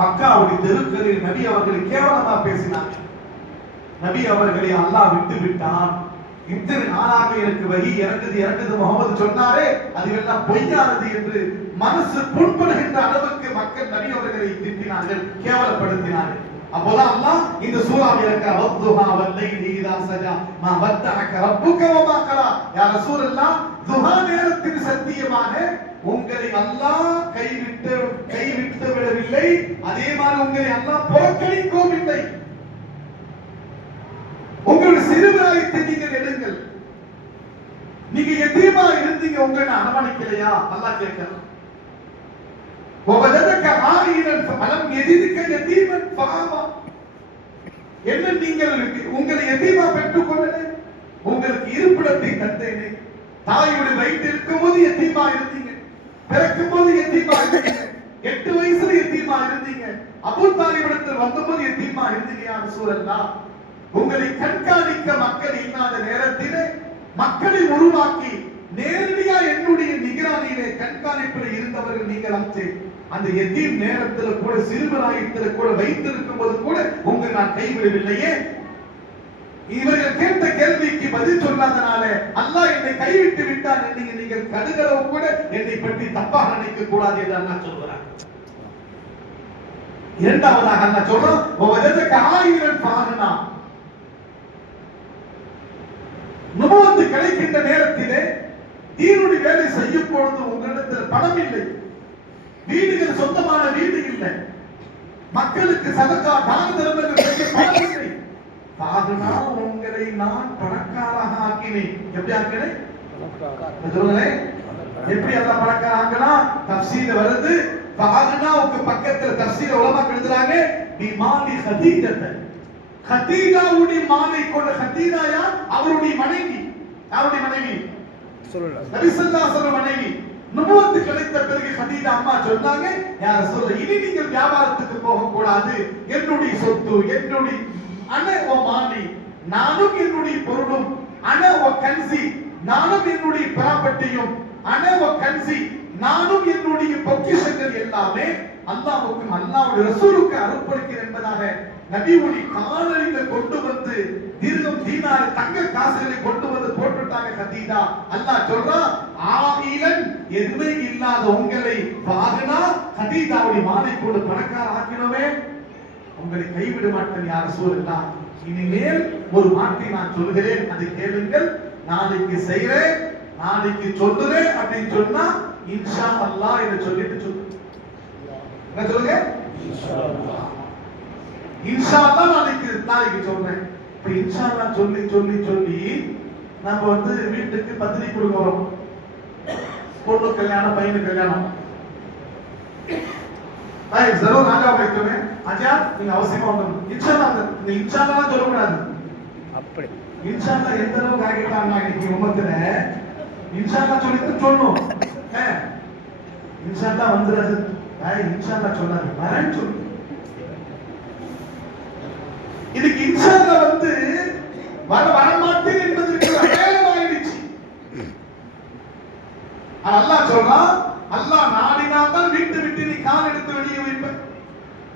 மக்காவுடைய தெருக்களில் நபி அவர்களை கேவலமா பேசினார். நபி அவர்களை அல்லாஹ் விட்டு விட்டான். இத்தனை நாளாக எனக்கு வஹி இறங்குது முகமது சொன்னாரே, அதுவெல்லாம் பொய்யானது என்று மனசு புண்படுகின்ற அளவுக்கு மக்கள் நபி அவர்களை திட்டினார்கள், கேவலப்படுத்தினார்கள். அப்போதான் அல்லாஹ் இந்த சூறாவை இறக்க வத்துஹா வல்லைலி இதா சஜா மா வத்தஅக ரப்புக வமா கலா. யா ரசூலல்லாஹ், துஹா நேரத்தின் சத்தியமாக உங்களை அல்லாஹ் கைவிட்டு விடவில்லை, அதே மாதிரி உங்களை அல்லாஹ் புறக்கணிக்கவும் இல்லை. உங்களுடைய சிறுபிராயத்தை நீங்கள் எடுங்கள். நீங்க எத்தீமா இருந்தீங்க, உங்களை அரவணைக்கலையா அல்லாஹ் கேட்கிறான். وَوَجَدَكَ عَائِلًا فَلَمْ يَجِدْكَ يَتِيمًا فَآوَى. என்ன நீங்கள் உங்களை எத்தீமா பெற்றுக் கொள்ளலே, உங்களுக்கு இருப்பிடத்தை தந்தேனே. தாயுடைய வயிற்றில் இருக்கும்போது எத்தீமா இருந்தீங்க, பிறக்கும் போது எத்தீமா இருந்தீங்க, 8 வயசுல எத்தீமா இருந்தீங்க, அபூ தாலிபிடத்தில் வந்தபோது எத்தீமா இருந்தீங்க. யா ரசூலல்லாஹ், உங்களை கண்காணிக்க மக்கள் இல்லாத நேரத்திலே மக்களை உருவாக்கி நேரடியா என்னுடைய நிகரானியிலே கண்காணிப்பில் இருந்தவர்கள் நீங்கள் ஆச்சு. அந்த எத்தீம் நேரத்துல கூட, சிறுவராயத்துல கூட வைத்திருக்கும் போது கூட உங்களை நான் கைவிடவில்லையே. இவர்கள் கேட்ட கேள்விக்கு பதில் சொல்லாதனால அல்லாஹ் என்னை கைவிட்டு விட்டான். நீங்கள் கடுகளவு கூட என்னை பற்றி தப்பாக நினைக்க கூடாது என்று அல்லாஹ் சொல்கிறார். இரண்டாவதாக அல்லாஹ் சொல்றான், وَوَجَدَكَ عَائِلًا فَأَغْنَى. நுபுவத்து கிடைக்கின்ற நேரத்திலே தீனுடைய வேலை செய்யும் பொழுது உங்களிடத்தில் பணம் இல்லை, வீடுகள் சொந்தமான வீடு இல்லை, மக்களுக்கு சதகா தான தர்மங்கள் செய்ய பணம் இல்லை. பாதுனா உங்களை நான் பணக்காரராக ஆக்கினேன். எப்படி ஆக்கினேன் சொல்லுங்களேன். எப்படி அல்லாஹ் பணக்கார ஆக்கலாம்? தஃப்சீர் வருது. பாதுனாவுக்கு பக்கத்துல தஃப்சீர் உலமா எழுதுறாங்க, பிமாலி ஹதீஜத. ஹதீஜாவுடைய மாலை கொண்ட ஹதீஜா யார்? அவருடைய மனைவி. யாருடைய மனைவி? நபி ஸல்லல்லாஹு அலைஹி வஸல்லம் மனைவி. நுபுவத்து கிடைத்த பிறகு ஹதீஜா அம்மா சொன்னாங்க, யா ரசூலல்லாஹ், இனி நீங்கள் வியாபாரத்துக்கு போக கூடாது, என்னுடைய சொத்து, என்னுடைய அன ஓ மாலி, நானும் என்னுடைய பொருளும், அன ஓ கன்சி, நானும் என்னுடைய ப்ராப்பர்ட்டியும், அன ஓ கன்சி, நானும் என்னுடைய பொக்கிஷங்கள் எல்லாமே அல்லாஹ்வுக்கும் அல்லாஹ்வுடைய ரசூலுக்கு அர்ப்பணிக்கிறேன் என்பதாக நபியுடைய காலடியில கொண்டு வந்து திர்ஹம் தீனார் தங்க காசுகளை கொண்டு வந்து போட்டுட்டாங்க ஹதீஜா. அல்லாஹ் சொல்றான், ஆயிலன் எதுவே இல்லாத உங்களை பாதுனா ஹதீஜாவுடைய மாலை கொண்டு பணக்கார ஆக்கினவே, உங்களை கைவிட மாட்டேன் யா ரசூலல்லாஹ். இனிமேல் ஒரு வார்த்தை நான் சொல்கிறேன், அதை கேளுங்கள். நாளைக்கு செய்றேன், நாளைக்கு சொல்லுறேன் அப்படின்னு சொன்னா இன்ஷா அல்லாஹ் என்று சொல்லிட்டு சொல்லு. என்ன சொல்லுங்க? இன்ஷா அல்லாஹ். இன்ஷா அல்லாஹ் நாளைக்கு சொல்றேன். இப்ப இன்ஷா அல்லாஹ் சொல்லி சொல்லி சொல்லி நம்ம வந்து வீட்டுக்கு பத்திரி கொடுக்கிறோம். பொண்ணு கல்யாணம், பையனு கல்யாணம். भाई जरूर आ जाओ भाई, तुम्हें आजा நீங்க அவசியமா வரணும். இன்ஷாஅல்லாஹ் இந்த இன்ஷாஅல்லாஹ் சொல்ல கூடாது. அப்படி இன்ஷாஅல்லாஹ் எந்த அளவுக்கு ஆகிட்டாங்க இன்னைக்கு உம்மத்துல, இன்ஷாஅல்லாஹ் சொல்லிட்டு சொல்லணும். இன்ஷாஅல்லாஹ் வந்துராது. भाई இன்ஷாஅல்லாஹ் சொல்லாது, வரேன்னு சொல்லு. இதுக்கு இன்ஷாஅல்லாஹ் வந்து வர மாட்டேன் என்பதற்கு அடையாளம் ஆயிடுச்சு. அல்லாஹ் சொல்றான், அல்லாஹ் நாடினால் தான் வீட்டு விட்டு நீ கால் எடுத்து வெளியே வைப்ப,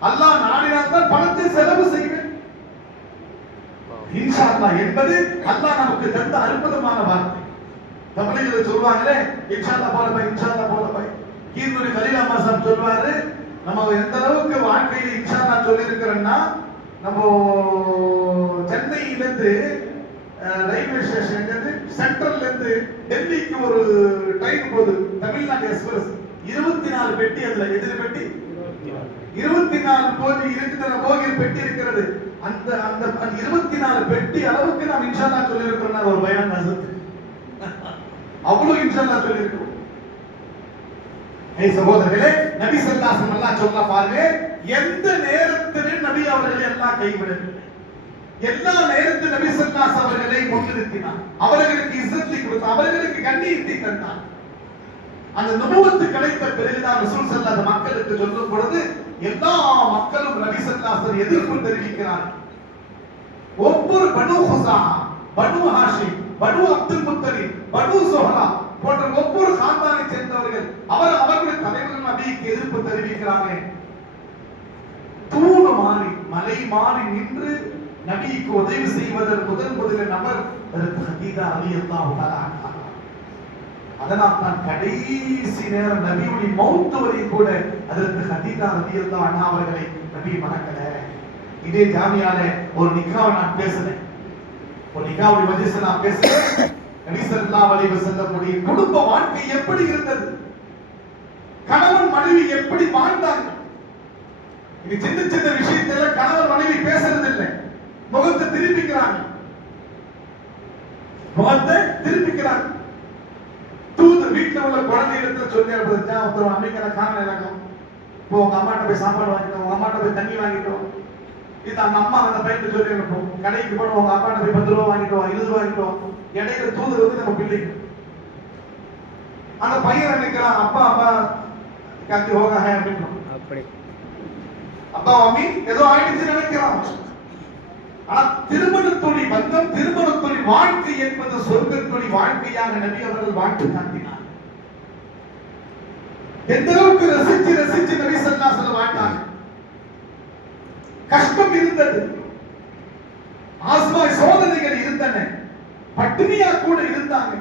அல்லாஹ் நாடினால் தான் பணத்தை செலவு செய்வேன். இன்ஷா அல்லாஹ் என்பது அல்லாஹ் நமக்கு தந்த அற்புதமான வார்த்தை. தமிழில் சொல்வாங்களே, இன்ஷா அல்லாஹ் போல பாய், இன்ஷா அல்லாஹ் போல பாய். கீர்த்தனை கலீல் அஹ்மத் சாஹிப் சொல்வாரு, நம்ம எந்த அளவுக்கு வாழ்க்கையில் இன்ஷா அல்லாஹ் சொல்லி இருக்கிறோம்னா, நம்ம சென்னையிலிருந்து ரயில்வே ஸ்டேஷன் சென்ட்ரல்ல இருந்து டெல்லிக்கு ஒரு ட்ரெயின் போகுது, தமிழ்நாடு எக்ஸ்பிரஸ். 24 பெட்டி, அதுல எதிர பெட்டி 24 போய் இருக்கிற போகிற பெட்டி இருக்கிறது. அந்த அந்த 24 பெட்டி அளவுக்கு நாம் இன்ஷா அல்லாஹ் சொல்லி இருக்கிறோம். ஒரு பயான் நசத் அவ்வளவு இன்ஷா அல்லாஹ் சொல்லி இருக்கிறோம். ஏய் சகோதரர்களே, நபி ஸல்லல்லாஹு அலைஹி வஸல்லம் சொல்ல பாருங்க, எந்த நேரத்திலே நபி அவர்களை எல்லாம் கைவிடவில்லை. எல்லா நேரத்தில் நபி ஸல்லல்லாஹு அவர்களை முன்னிறுத்தினார், அவர்களுக்கு இஸ்ஸத்தை கொடுத்தார், அவர்களுக்கு கண்ணியத்தை தந்தார். அந்த நுபுவத்து கிடைத்த பிறகுதான் ரசூல் ஸல்லல்லாஹு மக்களுக்கு சொல்லும் பொழுது எல்லா மக்களும் நபி ஸல்லல்லாஹு எதிர்ப்பு தெரிவிக்கிறார். ஒவ்வொரு பனு ஹுஸா, பனு ஹாஷிம், பனு அப்துல் முத்தலிப், பனு ஸுஹரா போன்ற ஒவ்வொரு காந்தானை சேர்ந்தவர்கள் அவர்களுடைய தலைவர்கள் நபிக்கு எதிர்ப்பு தெரிவிக்கிறாங்க. தூணு மாறி மலை மாறி நின்று நபிக்கு உதவி செய்வதற்கு முதல் நபர் ஹதீஜா ரலியல்லாஹு தஆலா. அதனால் தான் கடைசி நேரம் நபியுடைய மௌத் வரை கூட அதற்கு ஹதீஜா ரலியல்லாஹு அன்ஹா அவர்களை நபி மறக்கல. இதே ஜாமியால ஒரு நிக்காவை நான் பேசுறேன், ஒரு நிக்காவுடைய மஜ்லிஸ்ல நான் பேசுறேன். நபி ஸல்லல்லாஹு அலைஹி வஸல்லம் உடைய குடும்ப வாழ்க்கை எப்படி இருந்தது, கணவன் மனைவி எப்படி வாழ்ந்தாங்க. இது சின்ன சின்ன விஷயத்துல கணவன் மனைவி பேசுறது இல்லை, முகத்தை திருப்பிக்கிறாங்க, முகத்தை திருப்பிக்கிறாங்க. தூது வீட்டுல உள்ள குழந்தை இடத்துல சொல்லி ஒருத்தர் அமெரிக்கால காரணம் இலக்கம், இப்போ உங்க அம்மாட்ட போய் சாப்பாடு வாங்கிட்டோம், உங்க அம்மாட்ட போய் தண்ணி வாங்கிட்டோம். இது அந்த அம்மா அந்த பையன் சொல்லி அனுப்பும், கடைக்கு போன உங்க அம்மாட்ட போய் 10 ரூபா வாங்கிட்டு வா, 20 வாங்கிட்டு வா. இடையில தூது வந்து நம்ம பிள்ளைங்க. அந்த பையன் நினைக்கிறான் அப்பா அப்பா காத்தி ஹோகா ஹே அப்படின்னு, அப்படி அப்பா மம்மி ஏதோ ஆயிடுச்சு நினைக்கிறான். ஆனா திருமணத்துடைய பந்தம், திருமணத்துடைய வாழ்க்கை என்பது சொர்க்கத்துடைய வாழ்க்கையாக நபி அவர்கள் வாழ்க்கை காட்டினார். எந்த அளவுக்கு ரசிச்சு ரசிச்சு நபி ஸல்லல்லாஹு அலைஹி வஸல்லம் வாழ்ந்தாங்க. கஷ்டம் இருந்தது, ஆஸ்மா சோதனைகள் இருந்தன, பட்டினியா கூட இருந்தாங்க.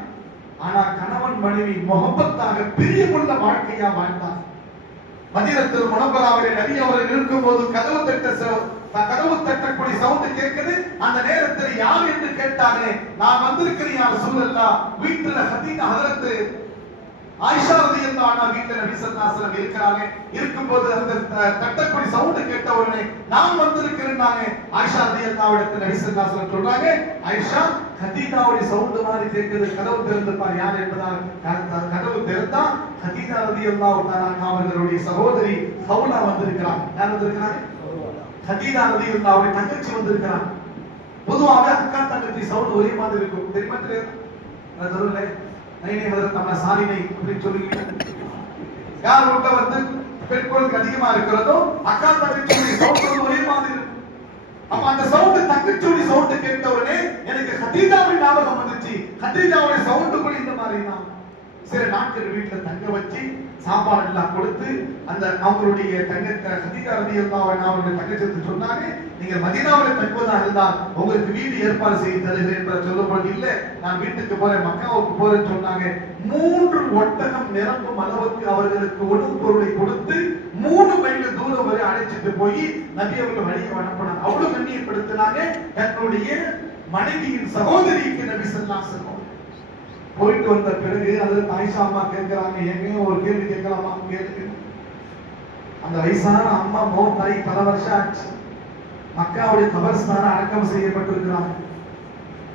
ஆனா கணவன் மனைவி முகப்பத்தாக பிரியமுள்ள வாழ்க்கையா வாழ்ந்தாங்க. மதீனத்துல் முனவ்வராவிலே நபி அவர்கள் இருக்கும்போது கதவு தட்டக்கூடிய சவுண்ட் கேட்குது. அந்த நேரத்தில் யார் என்று கேட்டாங்க. நான் வந்திருக்கிறேன் யா ரசூலல்லாஹ், வீட்டுல ஹதீஜா ஹஜ்ரத் ஆயிஷா ரலியல்லாஹு அன்ஹா வீட்டுல நபி ஸல்லல்லாஹு அலைஹி வஸல்லம் இருக்காங்க. இருக்கும்போது அந்த தட்டக்கூடிய சவுண்ட் கேட்ட உடனே நான் வந்திருக்கிறேன்னாங்க. ஆயிஷா ரலியல்லாஹு இடத்துல நபி ஸல்லல்லாஹு அலைஹி வஸல்லம் சொல்றாங்க, ஆயிஷா ஹதீஜாவுடைய சவுண்ட் மாதிரி கேட்குது, கதவு திறந்து பார் யார் என்பதால். கதவு திறந்தா ஹதீஜா ரலியல்லாஹு தஆலா அவர்களுடைய சகோதரி ஹவுலா வந்திருக்கிறாங்க. யார் வந்திருக்கிறாங்க? ஹதீஜா ரலியல்லாஹு தங்கச்சி வந்திருக்கிறாங்க. பொதுவாக அக்கா தங்கச்சி சவுண்ட் ஒரே மாதிரி இருக்கும், தெரியுமா தெரியாது? நான் சொல்றேன் நைனே ஹஜ்ரத் நம்ம சாலினை அப்படின்னு சொல்லுவீங்க. யார் வீட்டுல வந்து பெண் குழந்தை அதிகமா இருக்கிறதோ அக்கா தங்கச்சியுடைய சவுண்ட் ஒரே மாதிரி இருக்கும். அப்ப அந்த சவுண்ட் தங்கச்சியுடைய சவுண்ட் கேட்ட உடனே எனக்கு ஹதீஜாவுடைய ஞாபகம் வந்துச்சு. ஹதீஜாவுடைய சவுண்ட் கூட இந்த மாதிரி தான். சில நாட்கள் வீட்டுல தங்க வச்சு சாப்பாடு எல்லாம் கொடுத்து அந்த அவங்களுடைய ஹதீஜா ரலியல்லாஹு அன்ஹா அவருடைய தங்கச்சிக்கு சொன்னாங்க, நீங்க மதீனாவில் தங்குவதா இருந்தால் உங்களுக்கு வீடு ஏற்பாடு செய்து தருகிறேன் என்று சொல்லப்பட்டு இல்ல நான் வீட்டுக்கு போறேன், மக்காவுக்கு போறேன்னு சொன்னாங்க. 3 ஒட்டகம் நிரம்பும் அளவுக்கு அவர்களுக்கு உணவு பொருளை கொடுத்து 3 மைல் தூரம் வரை அழைச்சிட்டு போய் நபி அவர்கள் வழியை அனுப்பினாங்க. அவ்வளவு கண்ணியப்படுத்தினாங்க. தன்னுடைய மனைவியின் சகோதரிக்கு நபி ஸல்லல்லாஹு அலைஹி வஸல்லம் போயிட்டு வந்த பிறகு அதுல ஆயிஷா அம்மா கேட்கிறாங்க, எங்கேயும் ஒரு கேள்வி கேட்கலாமா? கேளுங்க. அந்த வயசான அம்மா மௌத்தாகி பல வருஷம் ஆச்சு. மக்காவுடைய கபர்ஸ்தான அடக்கம் செய்யப்பட்டிருக்கிறாங்க.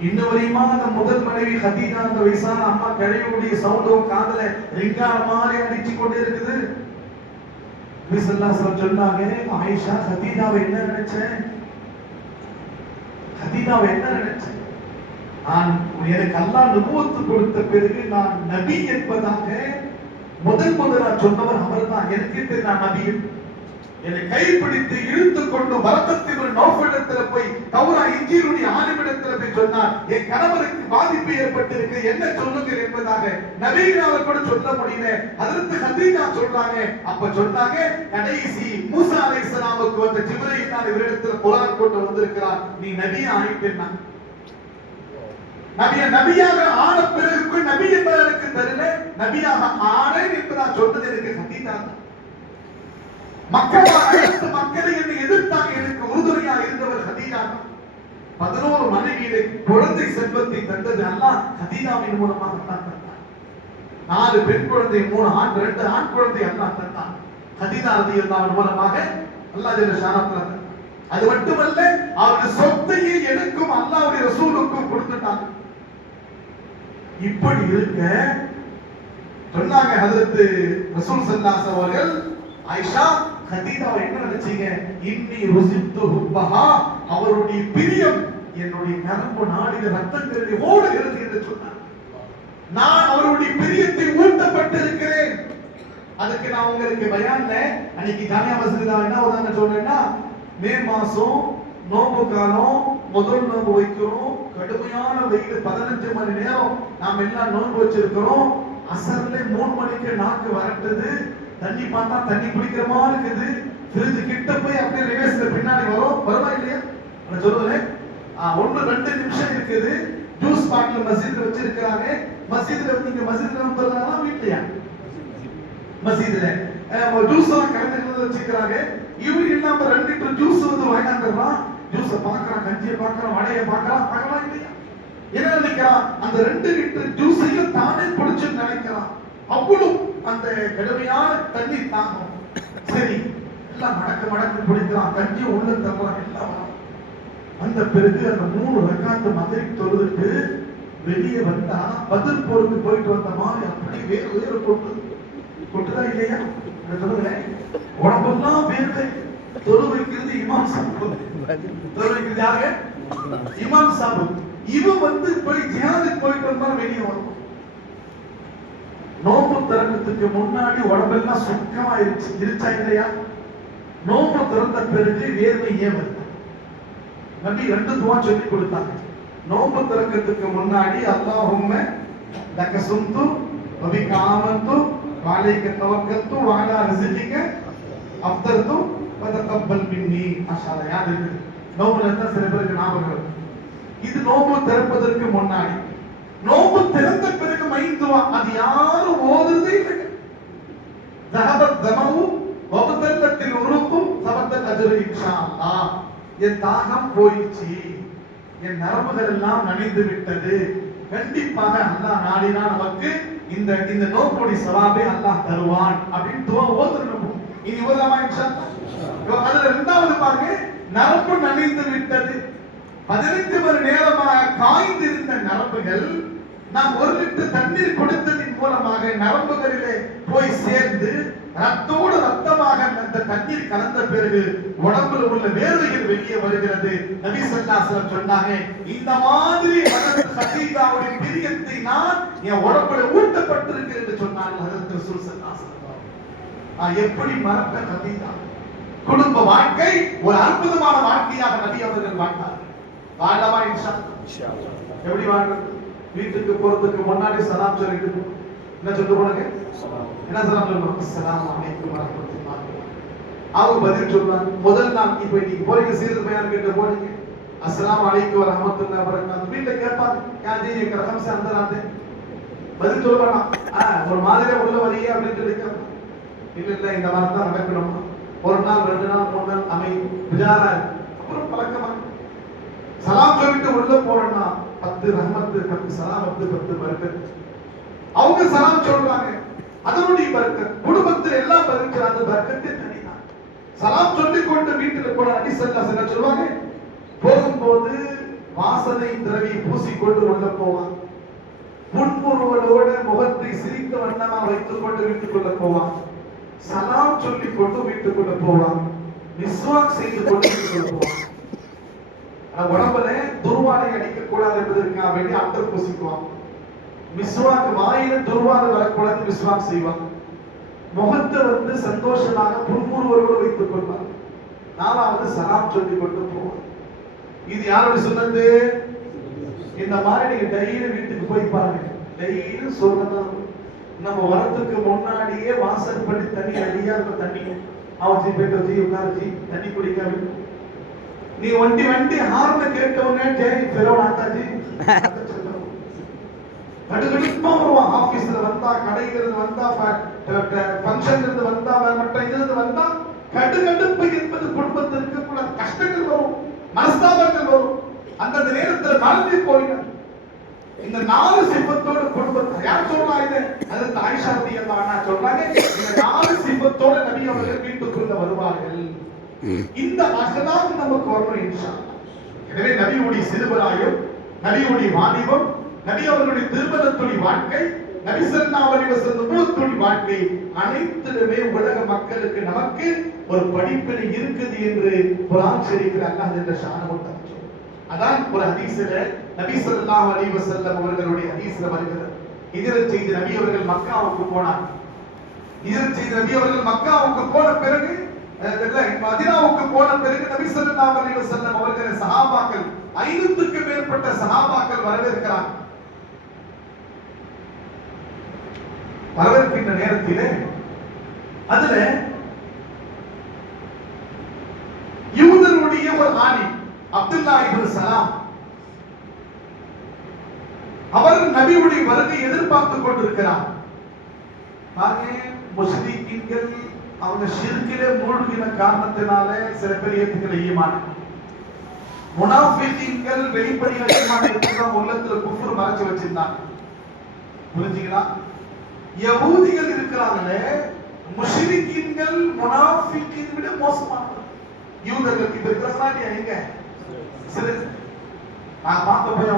இன்னுவரையுமா அந்த முதல் மனைவி ஹதீஜா அந்த வயசான அம்மா கிழவியுடைய சவுண்ட் காதுல ரிங்கார மாதிரி அடிச்சு கொண்டே இருக்குது. நபி ஸல்லல்லாஹு அலைஹி வஸல்லம் சொன்னாங்க, ஆயிஷா ஹதீஜாவை என்ன நினைச்சேன்? ஹதீஜாவை என்ன நினைச்சேன்? நான் எனக்கு அல்லாஹ் நுபுவத்து கொடுத்த பிறகு நான் நபி என்பதாக முதலா சொன்னவர் அவர்தான். எனக்கு நான் நபி. என்னை கைப்பிடித்து இழுத்து கொண்டு வரக்கத்தின் நோஃபிடத்துல போய் தௌரா இன்ஜீலுடைய ஆலிமிடத்துல போய் சொன்னார், என் கணவருக்கு பாதிப்பு ஏற்பட்டிருக்கு, என்ன சொல்லுங்கள் என்பதாக. நபியினால கூட சொல்ல முடியல. அதற்கு ஹதீஜா சொல்றாங்க. அப்ப சொன்னாங்க, கடைசி மூசா அலைஹிஸ்ஸலாமுக்கு வந்த ஜிப்ரீல் தான் இவரிடத்துல குர்ஆன் கொண்டு வந்திருக்கிறார், நீ நபியா ஆயிட்டேன்னா. நபியாக ஆன பிறகு நபி என்பதற்கு தெரியல, நபியாக ஆனேன் என்பதா சொன்னது எனக்கு ஹதீஜா தான். மக்களை என்னை எதிர்த்தாங்க, எனக்கு உறுதுணையாக இருந்தவர் ஹதீஜா தான். 11 மனைவியிலே குழந்தை செல்வத்தை தந்தது அல்லாஹ் ஹதீஜாவின் மூலமாக தான் தந்தார். 4 பெண் குழந்தை, 3 ஆண், 2 ஆண் குழந்தை அல்லாஹ் தந்தான். ஹதீஜா ரலியல்லாஹு மூலமாக அல்லாஹ் ஜல்ல ஷானஹு தந்தான். அது மட்டுமல்ல, அவருடைய சொத்தையே எனக்கும் அல்லாஹ்வுடைய ரசூலுக்கும் கொடுத்துட்டாங்க. இப்படி இருக்க சொன்னாங்க ஹஜ்ரத் ரசூல் ஸல்லல்லாஹு அலைஹி அவர்கள், ஆயிஷா ஹதீஜாவை என்ன நினைச்சீங்க? இன்னி ருசித்து ஹுப்பஹா, அவருடைய பிரியம் என்னுடைய நரம்பு நாடிகள் ரத்தங்களில் ஓடுகிறது என்று சொன்னார். நான் அவருடைய பிரியத்தை ஊட்டப்பட்டிருக்கிறேன். அதுக்கு நான் உங்களுக்கு பயான்ல அன்னைக்கு ஜாமியா மஸ்ஜித்ல என்ன உதாரணம் சொல்றேன்னா, மே மாசம் நோம்பு காலம், முதல் நோம்பு வைக்கிறோம், கடுமையான வெயில் 15 மணி நேரம் நாம் எல்லாம் நோன்பு வச்சிருக்கிறோம். அசர்ல 3 மணிக்கு நாக்கு வரட்டுது, தண்ணி பார்த்தா தண்ணி குடிக்கிற மாதிரி இருக்குது. ஃப்ரிட்ஜ் கிட்ட போய் அப்படியே ரிவர்ஸ்ல பின்னாடி வருமா இல்லையா? நான் சொல்றேன் 1-2 நிமிஷம் இருக்குது. ஜூஸ் பாட்டில் மஸ்ஜித்ல வச்சிருக்காங்க. மஸ்ஜித்ல நீங்க மஸ்ஜித்ல வந்துறதுனா வீட்லயா? மஸ்ஜித்ல ஜூஸ் எல்லாம் கலந்து வச்சிருக்காங்க. இவரு இல்லாம 2 லிட்டர் ஜூஸ் வந்து வாங்கினாங்கறான். ஜூஸ பார்க்கறான், கஞ்சியை பார்க்கறான், வடையை பார்க்கறான், பார்க்கலாம் இல்லையா? என்ன நினைக்கிறான்? அந்த 2 லிட்டர் ஜூஸையும் தானே குடிச்சு நினைக்கிறான். அவ்வளவு அந்த கடுமையான தண்ணி தாகம். சரி, எல்லாம் மடக்கு குடிக்கிறான், கஞ்சி உள்ள தர்றான், எல்லாம் அந்த பிறகு அந்த 3 ரக்காத்து மகரிப் தொழுதுட்டு வெளியே வந்தா பதில் போருக்கு போயிட்டு வந்த மாதிரி அப்படி வேறு கொட்டுதா இல்லையா? சொல்லுங்களேன், உடம்பெல்லாம் வேர்வை. தொழு வைக்கிறது இமாம் சாபு. தொழு வைக்கிறது யாரு? இமாம் சாபு. இவன் வந்து போய் ஜியாதுக்கு போயிட்டு வந்தா வெளியே வரும். நோம்பு திறக்கிறதுக்கு முன்னாடி உடம்பெல்லாம் சுத்தமா இருச்சா இல்லையா? நோம்பு திறந்த பிறகு வேர்வை ஏன் வருது? நபி 2 துவா சொல்லி கொடுத்தாங்க. நோம்பு திறக்கிறதுக்கு முன்னாடி அல்லாஹும்ம லக சும்து வ பிக ஆமன்து வ அலைக தவக்கல்து வ அலா ரிஸ்கிக அஃப்தர்து வ தகப்பல் மின்னி. மாஷாஅல்லாஹ், யார் இது? நோம்புல இருந்தா சில பேருக்கு ஞாபகம் வரும். இது நோம்பு திறப்பதற்கு முன்னாடி. நோம்பு திறந்த பிறகு மைந்துவா அது யாரும் ஓதுறதே இல்லை. தஹபத் தமவு வபதல்லத்தில் உருகு சபத்தல் அஜ்ரு இன்ஷா அல்லாஹ். என் தாகம் போயிடுச்சு, என் நரம்புகள் எல்லாம் நனைந்து விட்டது, கண்டிப்பாக அல்லாஹ் நாடினா நமக்கு இந்த நோம்புடைய சவாபை அல்லாஹ் தருவான் அப்படின்னு துவா ஓதுறோம். இது ஓதலாமா இன்ஷா அல்லாஹ்? அதுல 2வது பாருங்க, நரம்பு நனைந்து விட்டது. 15 மணி நேரமாக காய்ந்திருந்த நரம்புகள் நாம் 1 லிட்டர் தண்ணீர் கொடுத்ததின் மூலமாக நரம்புகளிலே போய் சேர்ந்து ரத்தோடு ரத்தமாக அந்த தண்ணீர் கலந்த பிறகு உடம்புல உள்ள வேர்வைகள் வெளியே வருகிறது. நபி ஸல்லல்லாஹு அலைஹி வஸல்லம் சொன்னாங்க, இந்த மாதிரி ஹஜ்ரத் கதீஜாவுடைய பிரியத்தை நான் என் உடம்புல ஊட்டப்பட்டிருக்கிறேன் என்று சொன்னார்கள் ஹஜ்ரத் ரசூல் ஸல்லல்லாஹு அலைஹி வஸல்லம். எப்படி மறக்க கதீஜா? குடும்ப வாழ்க்கை ஒரு அற்புதமான வாழ்க்கையாக நபி அவர்கள் வாழ்ந்தார். வாழவா இன்ஷா அல்லாஹ்? எப்படி வாழ்றது? வீட்டுக்கு போறதுக்கு முன்னாடி சலாம் சொல்லிட்டு என்ன சொல்லிட்டு போனாங்க? என்ன சலாம் சொல்லணும்? அஸ்ஸலாமு அலைக்கும் வரஹ்மத்துல்லாஹி. அவங்க பதில் சொல்றாங்க. முதல் நாள் இப்ப நீங்க போறீங்க, சீரத் பயான் கேட்டு போறீங்க, அஸ்ஸலாமு அலைக்கும் வரஹ்மத்துல்லாஹி வபரகாத்துஹு. வீட்ல கேட்பாங்க, யா ஜி ये कसम से अंदर आते பதில் சொல்ல மாட்டான். ஒரு மாதிரியா உள்ள வரீங்க அப்படின்னு சொல்லி கேட்பான். இல்ல இந்த மாதிரி தான் நடக்கணும். ஒரு நாள் 2 நாள் 3 நாள் அமை விஜாரா அப்புறம் பழக்கமா சலாம் சொல்லிட்டு உள்ள போறோம்னா 10 ரஹ்மத், 10 சலாமத், 10 பரக்கத். அவங்க சலாம் சொல்றாங்க, அதனுடைய பரக்கத் குடும்பத்தில் எல்லாம் பரக்கத், அந்த பரக்கத்தே தனிதான். சலாம் சொல்லிக் கொண்டு வீட்டுல போன நபி ஸல்லல்லாஹு அலைஹி வஸல்லம் சொல்வாங்க, போகும்போது வாசனை திரவி பூசிக்கொண்டு உள்ள போவாங்க. புன்முறுவலோட முகத்தை சிரித்த வண்ணமா வைத்துக் கொண்டு வீட்டுக்குள்ள போவாங்க. சலாம் சொல்லிக் கொண்டு வீட்டுக்குள்ள போவாங்க. மிஸ்வாக் செய்து கொண்டு வீட்டுக்குள்ள போவாங்க. உடம்புல துர்வாடை அடிக்க கூடாது என்பதற்காக வேண்டி அத்தர் பூசிக்குவாங்க. மிஸ்வாக் வாயில துர்வாடை வரக்கூடாது, மிஸ்வாக் செய்வாங்க. முகத்தை வந்து சந்தோஷமாக புன்முறுவலோடு வைத்துக் கொள்வாங்க. 4வது சலாம் சொல்லிக் கொண்டு போவாங்க. இது யாருடைய சுன்னத்து? இந்த மாதிரி நீங்க டெய்லி வீட்டுக்கு போய் பாருங்க. டெய்லி சொல்லணும், நம்ம வரத்துக்கு முன்னாடியே வாசல் படி தண்ணி ரெடியா இருக்கும். தண்ணி அவச்சி போயிட்டு வச்சு உட்காரச்சி தண்ணி குடிக்காம நீ வண்டி ஹார்ன கேட்டவனே ஜெய் ஃபெரோன் ஆத்தாஜி கடுகடுப்பா வருவான். ஆபீஸ்ல வந்தா, கடையில இருந்து வந்தா, ஃபங்க்ஷன்ல இருந்து வந்தா, மற்ற இதுல இருந்து வந்தா, கடுகடுப்பு என்பது குடும்பத்திற்கு கூட கஷ்டங்கள் வரும், மனஸ்தாபங்கள் வரும். அந்த நேரத்தில் கலந்து போயிடும். இந்த 4 சிபத்தோட குடும்பத்தை யார் சொல்றா? இது அது ஆயிஷா ரலியல்லாஹு அன்ஹா சொல்றாங்க. இந்த 4 சிபத்தோட நபி அவர்கள் வீட்டுக்குள்ள வருவார்கள். இந்த அஹ்லாக் நமக்கு வரணும் இன்ஷா அல்லாஹ். எனவே நபியுடைய சிறுவராயம், நபியுடைய வாலிபம், நபி அவர்களுடைய திருமணத்துடைய வாழ்க்கை, நபி ஸல்லல்லாஹு அலைஹி வஸல்லம் நபுவத்துடைய வாழ்க்கை அனைத்திலுமே உலக மக்களுக்கு நமக்கு ஒரு படிப்பினை இருக்குது என்று குர்ஆன் ஷரீஃபில் அல்லாஹ் ஜல்ல ஷானஹு தஆலா சொல்றார். அதான் ஒரு ஹதீஸ்ல நபி ஸல்லல்லாஹு அலைஹி வஸல்லம் அவர்களுடைய ஹதீஸ்ல வருகிறது. ஹிஜ்ரத் செய்த நபி அவர்கள் மக்காவுக்கு போனார். ஹிஜ்ரத் செய்த நபி அவர்கள் மக்காவுக்கு போன பிறகு மதீனாவுக்கு போன பிறகு நபி ஸல்லல்லாஹு அலைஹி வஸல்லம் அவர்கள் சஹாபாக்கள் 500க்கு மேற்பட்ட சஹாபாக்கள் வரவேற்கிறார். வரவேற்கின்ற நேரத்திலே அதுல யூதருடைய ஒரு ஆணி அப்துல்லா இப்னு சலாம் அவர் நபியுடைய வருகை எதிர்பார்த்துக் கொண்டிருக்கிறார். முஸ்லிம்கள் அவங்க ஷிர்கிலே மூழ்கின காரணத்தினால சில பேர் ஏத்துக்கல ஈமான். முனாஃபிகீன்கள் வெளிப்படையாக ஈமான் ஏத்துக்காம உள்ளத்துல குஃப்ர் மறைச்சு வச்சிருந்தாங்க. புரிஞ்சுங்களா? யஹூதிகள் இருக்கிறாங்களே, முஷ்ரிக்கீன்கள் முனாஃபிகீன் விட மோசமானவர்கள். யூதர்களுக்கு இப்ப இருக்கிறாங்களா எங்க சரி நான் பார்க்க போய்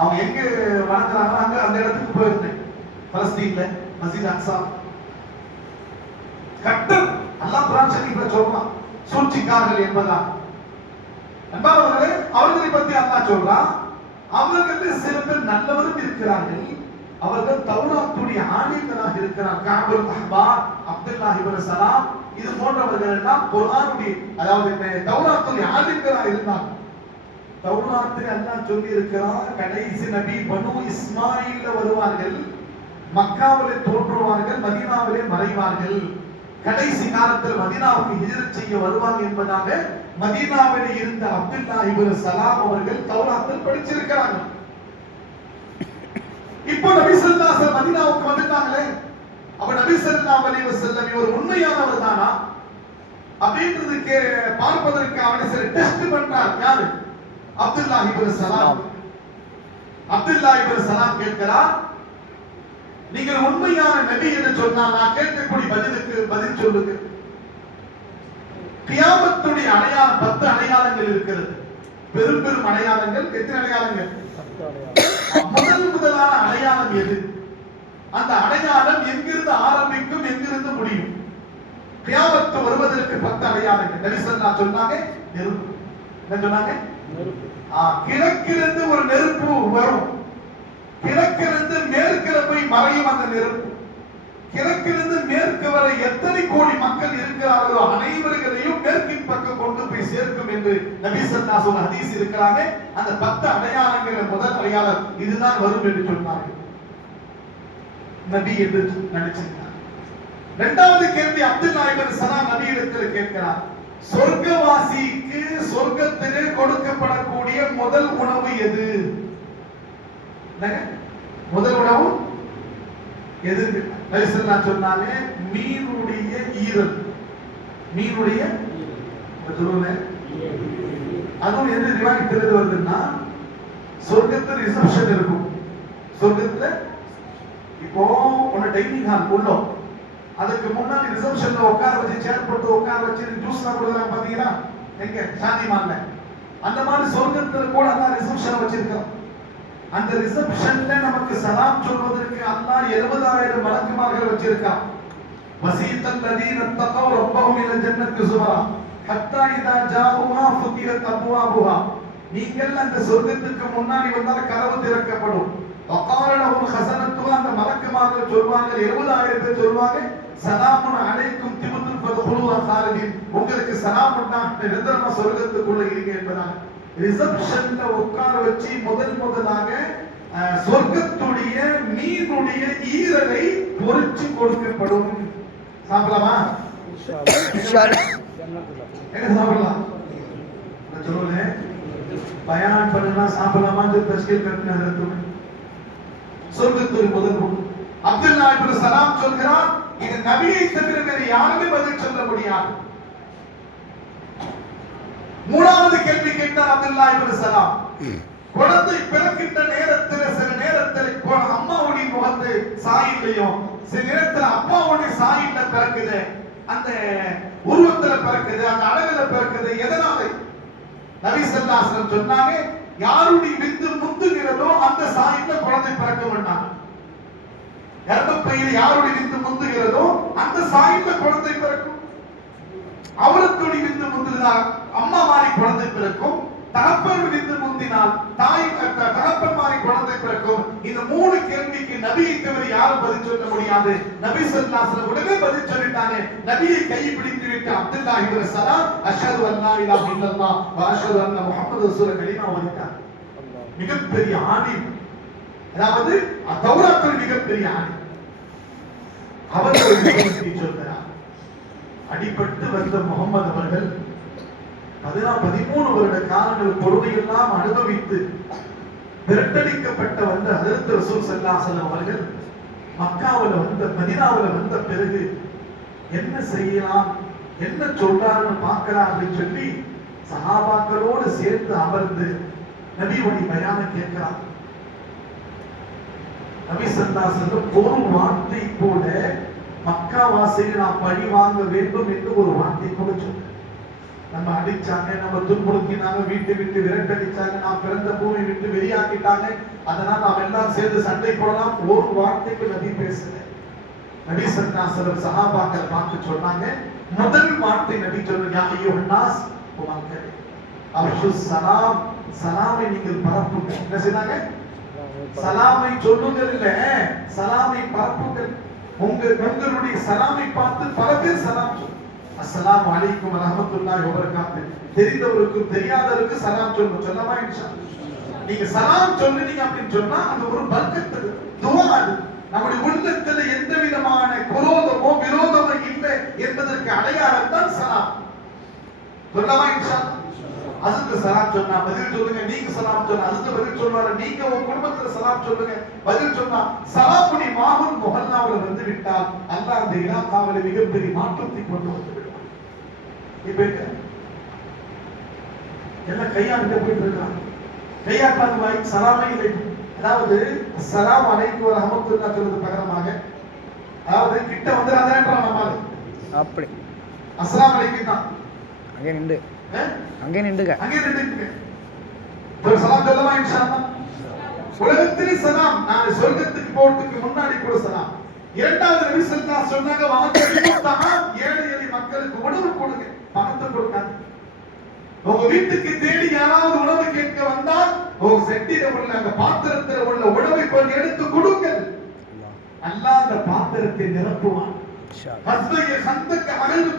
அவங்க எங்க வணங்குறாங்க அங்க அந்த இடத்துக்கு போயிருந்தேன். பலஸ்தீன்ல மஸ்ஜித் அக்ஸா கட்டர் அல்லாஹ் குர்ஆன் ஷரீஃப்ல சொல்றான் சூழ்ச்சிக்காரர்கள் என்பதா. அன்பானவர்களே, அவர்களை பத்தி அல்லாஹ் சொல்றான், அவர்கள் சில பேர் நல்லவரும் இருக்கிறார்கள், அவர்கள் தௌராத்துடைய ஆலிம்களாக இருக்கிறார். கஅபுல் அஹ்பார், அப்துல்லாஹ் இப்னு சலாம் இது போன்றவர்கள் எல்லாம் குர்ஆனுடைய அதாவது தௌராத்துடைய ஆலிம்களாக இருந்தாங்க. தௌராத்தில் அல்லாஹ் சொல்லி இருக்கிறார், கடைசி நபி பனு இஸ்மாயில்ல வருவார்கள், மக்காவிலே தோன்றுவார்கள், மதீனாவிலே மறைவார்கள், கடைசி காலத்தில் மதீனாவுக்கு ஹிஜ்ரத் செய்ய வருவாங்க என்பதாக மதீனாவிலே இருந்த அப்துல்லாஹ் இப்னு சலாம் அவர்கள் தௌராத்தில் படிச்சிருக்கிறாங்க. இப்போ நபி ஸல்லல்லாஹு அலைஹி வஸல்லம் மதீனாவுக்கு வந்துட்டாங்களே, அப்ப நபி ஸல்லல்லாஹு அலைஹி வஸல்லம் இவர் உண்மையானவர் தானா அப்படின்றதுக்கு பார்ப்பதற்கு அவனை சில டெஸ்ட் பண்றார். யாரு? அப்துல்லாஹ் இப்னு சலாம். அப்துல்லாஹ் இப்னு சலாம் கேட்கிறார், நீங்கள் உண்மையான நபி என்று சொன்னால் நான் கேட்கக்கூடிய பதிலுக்கு பதில் சொல்லுங்க. கியாமத்துடைய அடையாளம் 10 அடையாளங்கள் இருக்கிறது. பெரும் பெரும் அடையாளங்கள். எத்தனை அடையாளங்கள்? முதலான அடையாளம் எது? அந்த அடையாளம் எங்கிருந்து ஆரம்பிக்கும், எங்கிருந்து முடியும்? கியாமத்து வருவதற்கு 10 அடையாளங்கள். நபி ஸல்லல்லாஹு சொன்னாங்க நெருப்பு. என்ன சொன்னாங்க? நெருப்பு. கிழக்கிலிருந்து ஒரு நெருப்பு வரும், கிழக்கிலிருந்து மேற்கில போய் மறையும் அந்த நெருப்பு. கிழக்கிலிருந்து மேற்கு வரை எத்தனை கோடி மக்கள் இருக்கிறார்களோ அனைவர்களையும் மேற்கின் பக்கம் கொண்டு போய் சேர்க்கும் என்று நபி ஸல்லல்லாஹு அலைஹி ஹதீஸ் இருக்கிறாங்க. அந்த 10 அடையாளங்கள் முதல் அடையாளம் இதுதான் வரும் என்று சொன்னார்கள். நபி என்று நினைச்சிருந்தார். இரண்டாவது கேள்வி அப்துல்லாஹ் இப்னு சலாம் நபியிடத்தில் கேட்கிறார், சொர்க்கவாசிக்கு சொர்க்கத்திலே கொடுக்கப்படக்கூடிய முதல் உணவு எது? முதல் உணவு எது? நபி ஸல்லல்லாஹு சொன்னாங்க மீனுடைய ஈரல். மீனுடைய அதுவும் எது ரிவாயத்தில் வருதுன்னா, சொர்க்கத்துல ரிசப்ஷன் இருக்கும். சொர்க்கத்துல இப்போ ஒன்னு டைனிங் ஹால் உள்ளோம், அதுக்கு முன்னாடி ரிசப்ஷன்ல உட்கார வச்சு சேர் போட்டு உட்கார வச்சு ஜூஸ்லாம் கொடுக்குறாங்க பாத்தீங்களா எங்க சாந்திமான்ல, அந்த மாதிரி சொர்க்கத்துல கூட அல்லாஹ் ரிசப்ஷன் வச்சிருக்கான். அந்த ரிசப்ஷன்ல நமக்கு சலாம் சொல்வதற்கு அல்லாஹ் 70,000 மலக்குமார்கள் வச்சிருக்கான். வஸீதல் லதீன தகவ் ரப்பஹும் இல ஜன்னத்தி ஸுமரா ஹத்தா இதா ஜாஉஹா ஃபுதிஹத் அப்வாபுஹா. நீங்கள் அந்த சொர்க்கத்துக்கு முன்னாடி வந்தால் கதவு திறக்கப்படும். வகால லஹும் ஹஸனத்துஹா, அந்த மலக்குமார்கள் சொல்வாங்க, 70,000 பேர் சொல்வாங்க, ஸலாமுன் அலைக்கும் திபுத்துல் ஃபதுஹுலுஹா ஹாலிதீன், உங்களுக்கு சலாம் உண்டாகட்டும், நிரந்தரமா சொர்க்கத்துக்குள்ள இருங்க என்பதாக ரிசப்ஷன்ல உட்கார வச்சு முதலாக சொர்க்கத்துடைய மீனுடைய ஈரலை பொரிச்சு கொடுக்கப்படும். சாப்பிடலாமா? என்ன சாப்பிடலாம்? சொல்லுங்க, பயான் பண்ணலாம் சாப்பிடலாமான்னு தஸ்கீல் கட்டினாங்க. சொர்க்கத்துடைய முதல் உணவு. அப்துல்லாஹ் இப்னு சலாம் சொல்கிறார், இது நபியை தவிர வேறு யாருமே பதில் சொல்ல முடியாது. மூணாவது கேள்வி கேட்டார் அப்துல்லாஹ் இப்னு சலாம், குழந்தை பிறக்கின்ற நேரத்தில் சில நேரத்தில் அம்மாவுடைய முகத்து சாயிலையோ சில நேரத்தில் அப்பாவுடைய சாயில பிறக்குது, அந்த உருவத்துல பிறக்குது, அந்த அழகுல பிறக்குது. எதனால? நபி ஸல்லல்லாஹு அலைஹி வஸல்லம் சொன்னாங்க, யாருடைய விந்து முந்துகிறதோ அந்த சாயில குழந்தை பிறக்க வேண்டாம். கர்ப்பப்பையில் யாருடைய விந்து முந்துகிறதோ அந்த சாயில குழந்தை பிறக்கும். அவருடைய விந்து முந்துகிறதா அம்மா மாதிரி குழந்தை பிறக்கும், தகப்பன் முந்தினால், தாய் தகப்பன்மாரை குழந்தை பிறக்கும். இந்த 3 கேள்விக்கு நபியை தவிர யாரும் பதில் சொல்ல முடியாது. நபி ஸல்லல்லாஹு அலைஹி வஸல்லம் உடனே பதில் சொல்லிட்டாங்க. நபியை கை பிடித்து விட்டு அப்துல்லாஹ் இப்னு சலாம் அஷ்ஹது அல்லா இலாஹ இல்லல்லாஹ் வ அஷ்ஹது அன்ன முஹம்மது ரசூலுல்லாஹ் கலிமா ஓதிட்டார். மிகப்பெரிய ஆலிம், அதாவது தௌராத்தில் மிகப்பெரிய ஆலிம். அவர் ஒரு விஷயத்தை சொல்றார். அடிபட்டு வந்த முகமது அவர்கள் 13 வருட காலங்கள் பொறுமையெல்லாம் அனுபவித்து விரட்டடிக்கப்பட்ட வந்த ஹஜ்ரத் ரசூல் ஸல்லல்லாஹு அலைஹி வஸல்லம் அவர்கள் மதீனாவுல வந்த பிறகு என்ன செய்யலாம், என்ன சொல்றாருன்னு பார்க்கலாம் அப்படின்னு சொல்லி சஹாபாக்களோடு சேர்ந்து அமர்ந்து நபியுடைய பயானை கேட்கிறார். நபி ஸல்லல்லாஹு அலைஹி வஸல்லம் ஒரு வார்த்தை கூட மக்கா வாசிகள் நாம் பழி வாங்க வேண்டும் என்று ஒரு வார்த்தை கூட சொன்னார். நம்ம அடிச்சாங்க, நம்ம துன்புறுத்தினாங்க, வீட்டை விட்டு விரட்டடிச்சாங்க, நாம் பிறந்த பூமி விட்டு வெளியாக்கிட்டாங்க, அதனால் நாம் எல்லாம் சேர்ந்து சண்டை போடலாம், ஒரு வார்த்தைக்கு நபி பேசல. நபி ஸல்லல்லாஹு அலைஹி வஸல்லம் சஹாபாக்கள் பார்த்து சொன்னாங்க, முதல் வார்த்தை நபி சொன்னாங்க, யா அய்யுஹன் நாஸ் உமக்கே அப்ஷுஸ் சலாம், சலாமை நீங்கள் பரப்புங்க. என்ன செய்தாங்க? சலாமை சொல்லுங்கள் இல்ல, சலாமை பரப்புங்கள். உங்களுடைய சலாமை பார்த்து பல பேர் சலாம் சொல்லுங்க. அஸ்ஸலாமு அலைக்கும் வரஹ்மத்துல்லாஹி வபரகாத்துஹு. தெரிந்தவருக்கும் தெரியாதவருக்கும் சலாம் சொல்லுங்க. சொல்லமா இன்ஷாஅல்லாஹ். நீங்க சலாம் சொல்லுனீங்க அப்படின்னு சொன்னா அது ஒரு பரக்கத்து, துஆ. அது நம்முடைய உள்ளத்துல எந்த விதமான குரோதமோ விரோதமோ இல்லை என்பதற்கு அடையாளம் தான் சலாம். சொல்லமா இன்ஷாஅல்லாஹ். அதுக்கு சலாம் சொன்னா பதில் சொல்லுங்க, நீங்க சலாம் சொன்னா அதுக்கு பதில் சொல்லுவாரு, நீங்க உங்க குடும்பத்துல சலாம் சொல்லுங்க பதில் சொன்னா சலாமுனி மாஹுல் முஹல்லாவுல வந்து விட்டால் அல்லாஹ் அந்த இலாகாவில மிகப்பெரிய மாற்றத்தை கொண்டு வந்து விடுவார். இப்ப எல்லாம் கையாண்டு போயிட்டு இருக்காங்க. கையாக்காத வாய் சலாமே இல்லை. அதாவது அஸ்ஸலாமு அலைக்கும் வரஹ்மத்துல்லாஹி சொல்றது பகரமாக, அதாவது கிட்ட வந்துடாதேன்றான் நம்மால. அப்படி அஸ்ஸலாமு அலைக்கும் தான் அங்கே நின்று அங்கே நின்றுங்க. ஒரு சலாம் சொல்லமா இன்ஷாஅல்லாஹ். உலகத்திலே சலாம், நான் சொர்க்கத்துக்கு போறதுக்கு முன்னாடி கூட சலாம். இரண்டாவது நபி ஸல்லல்லாஹு அலைஹி வஸல்லம் சொன்னாங்க, வாங்கத்தான் ஏழை எளிய மக்களுக்கு உணவு கொடுங்க, பணத்தை கொடுக்காது. உங்க வீட்டுக்கு தேடி யாராவது உணவு கேட்க வந்தால் உங்க செட்டில உள்ள அந்த பாத்திரத்தில் உள்ள உணவை கொஞ்சம் எடுத்து கொடுங்கள். அல்லாஹ் அந்த பாத்திரத்தை நிரப்புவான்.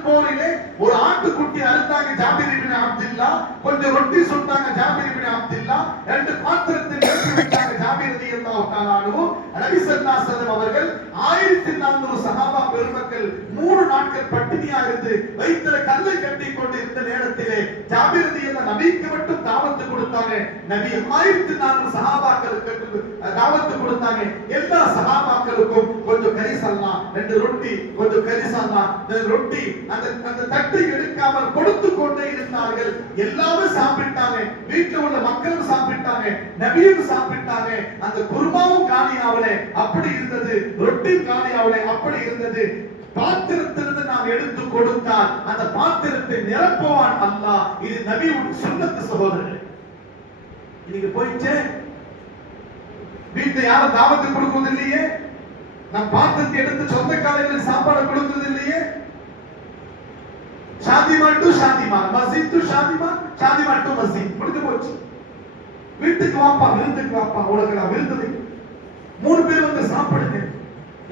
போரிலே ஒரு ஆட்டுக்குட்டி அறுத்தாங்க ஜாபிர் இப்னு அப்துல்லாஹ், கொஞ்சம் ரொட்டி சுட்டாங்க ஜாபிர் இப்னு அப்துல்லாஹ், 2 பாத்திரத்தில் எடுத்து விட்டாங்க ஜாபிர் ரலியல்லாஹு தஆலா அன்ஹு. நபி ஸல்லல்லாஹு அலைஹி வஸல்லம் அவர்கள் 1400 சஹாபா பெருமக்கள் 3 நாட்கள் பட்டினியா இருந்து வயிற்றில கல்லை கட்டி கொண்டு இருந்த நேரத்திலே ஜாபிர் ரலியல்லாஹு நபிக்கு மட்டும் தாவத்து கொடுத்தாங்க. நபி 1400 சஹாபாக்களுக்கு தாவத்து கொடுத்தாங்க. எல்லா சஹாபாக்களுக்கும் கொஞ்சம் கறி சல்லா, 2 ரொட்டி, கொஞ்சம் கறி சல்லா, ரொட்டி, அந்த தட்டை எடுக்காமல் கொடுத்து கொண்டே இருந்தார்கள். எல்லாமே சாப்பிட்டாங்க, வீட்டில் உள்ள மக்களும் சாப்பிட்டாங்க, நபியும் சாப்பிட்டாங்க. அந்த குர்பாவும் காலியாவலே அப்படி இருந்தது, ரொட்டி காலியாவலே அப்படி இருந்தது. பாத்திரத்திலிருந்து நாம் எடுத்து கொடுத்தால் அந்த பாத்திரத்தை நிரப்புவான் அல்லாஹ். இது நபியுடைய சுன்னத்து சகோதரர்களே. இன்னைக்கு போயிட்டு வீட்டுல யாரும் தாவத்து கொடுக்கிறது இல்லையே, நம் பாத்திரத்தை எடுத்து சொந்தக்காரங்களுக்கு சாப்பாடு கொடுக்கிறது இல்லையே. ஷாதிமான் டு ஷாதிமான், மஸ்ஜித் டு ஷாதிமான், ஷாதிமான் டு மஸ்ஜித், முடிஞ்சு போச்சு. வீட்டுக்கு வாப்பா, விருந்துக்கு வாப்பா, உனக்கு நான் விருந்துக்கு 3 பேர் வந்து சாப்பிடுங்க.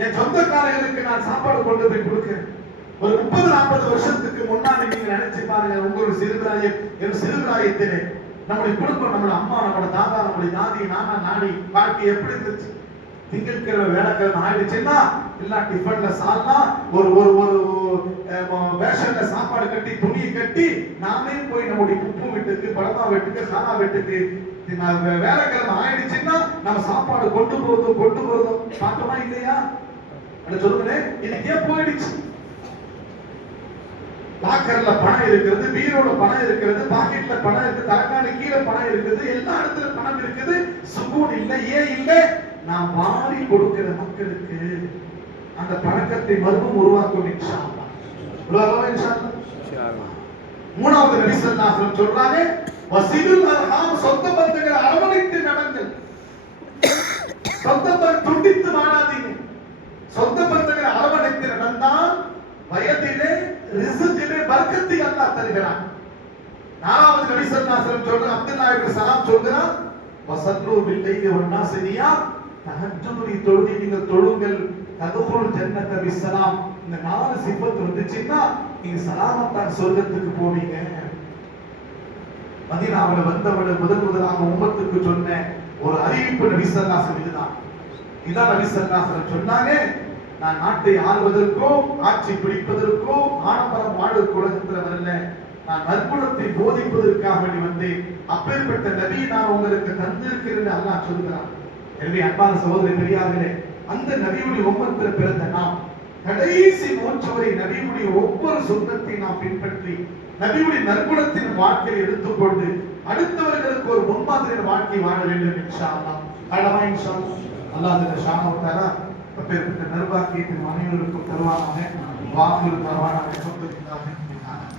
என் சொந்தக்காரர்களுக்கு நான் சாப்பாடு கொண்டு போய் கொடுக்கிறேன். ஒரு 30-40 வருஷத்துக்கு முன்னாடி நீங்க நினைச்சு பாருங்க, உங்களுடைய சிறுபிராயத்திலே நம்முடைய குடும்பம், நம்மளோட அம்மா, நம்மளோட தாத்தா, நம்முடைய தாதி, நானா, நாடி வாழ்க்கை எப்படி இருந்துச்சு? திங்கட்கிழமை வேலைக்கிழமை ஆயிடுச்சுன்னா எல்லாம் டிஃபன்ல சால்னா, ஒரு ஒரு ஒரு வேஷன்ல சாப்பாடு கட்டி, துணியை கட்டி, நாமே போய் நம்முடைய உப்பு வீட்டுக்கு, படமா வீட்டுக்கு, சானா வீட்டுக்கு வேலைக்கிழமை ஆயிடுச்சுன்னா நம்ம சாப்பாடு கொண்டு போறதும் பார்த்தோமா இல்லையா? சொல்லுங்க, இன்னைக்கு ஏன் போயிடுச்சு? லாக்கர்ல பணம் இருக்கிறது, பீரோல பணம் இருக்கிறது, பாக்கெட்ல பணம் இருக்கு, தலைக்காணி கீழே பணம் இருக்குது, எல்லா இடத்துல பணம் இருக்குது, சுகூன் இல்லை. ஏன் இல்லை? நாம் வாரி கொடுக்கிற மக்களுக்கு அந்த பழக்கத்தை மறுபடியும் உருவாக்கும் இன்ஷா அல்லாஹ். மூணாவது நபி ஸல்லல்லாஹு அலைஹி வஸல்லம் சொல்றாங்க, வஸிலுல் அர்ஹாம், சொந்த பந்தங்களை அரவணைத்து நடங்கள். சொந்த பந்தம் துண்டித்து வாழாதீங்க. சொந்த பந்தங்களை அரவணைத்து நடந்தால் வயதிலே ரிஸ்கிலே பரக்கத்தை அல்லாஹ் தருகிறான். நாலாவது நபி ஸல்லல்லாஹு அலைஹி வஸல்லம் சொல்றாங்க, அப்துல்லாஹ் இப்னு சலாம் சொல்றான், வஸல்லு பில்லைலி வன்னாஸ் நியாம், தஹஜ்ஜுதை தொழுகை நீங்கள் தொழுங்கள், ததுகுல் ஜன்னத பிஸ்ஸலாம். இந்த நாலு சிஃபத் வந்துச்சுன்னா நீங்க சலாமத்தான் சொர்க்கத்துக்கு போவீங்க. மதீனாவுல வந்தவர்கள் முதலாக உம்மத்துக்கு சொன்ன ஒரு அறிவிப்பு நபி ஸல்லல்லாஹு அலைஹி வஸல்லம் இதான் நபி ஸல்லல்லாஹு அலைஹி வஸல்லம் சொன்னாங்க, நான் நாட்டை ஆள்வதற்கோ ஆட்சி பிடிப்பதற்கோ ஆடம்பரம் வாழ்வதற்கு உலகத்தில் வரல, நான் நற்குணத்தை போதிப்பதற்காக வேண்டி வந்தேன். அப்பேற்பட்ட நபி நான் உங்களுக்கு தந்திருக்கிறேன் அல்லாஹ் சொல்கிறான். எனவே அன்பான சகோதரி பெரியார்களே, அந்த நபியுடைய உம்மத்தில் பிறந்த நாம் கடைசி மூச்சு வரை நபியுடைய ஒவ்வொரு சுண்ணத்தை நாம் பின்பற்றி நபியுடைய நற்குணத்தின் வாழ்க்கையை எடுத்துக்கொண்டு அடுத்தவர்களுக்கு ஒரு முன்மாதிரியான வாழ்க்கை வாழ வேண்டும். இன்ஷா அல்லாஹ் அழகா இன்ஷா அல்லாஹ் ஷானஹு வ தஆலா அப்பேற்பட்ட நற்பாக்கியத்தின் அனைவருக்கும் தருவானாக. வாஹிரு தஅவானா அல்ஹம்துலில்லாஹ்.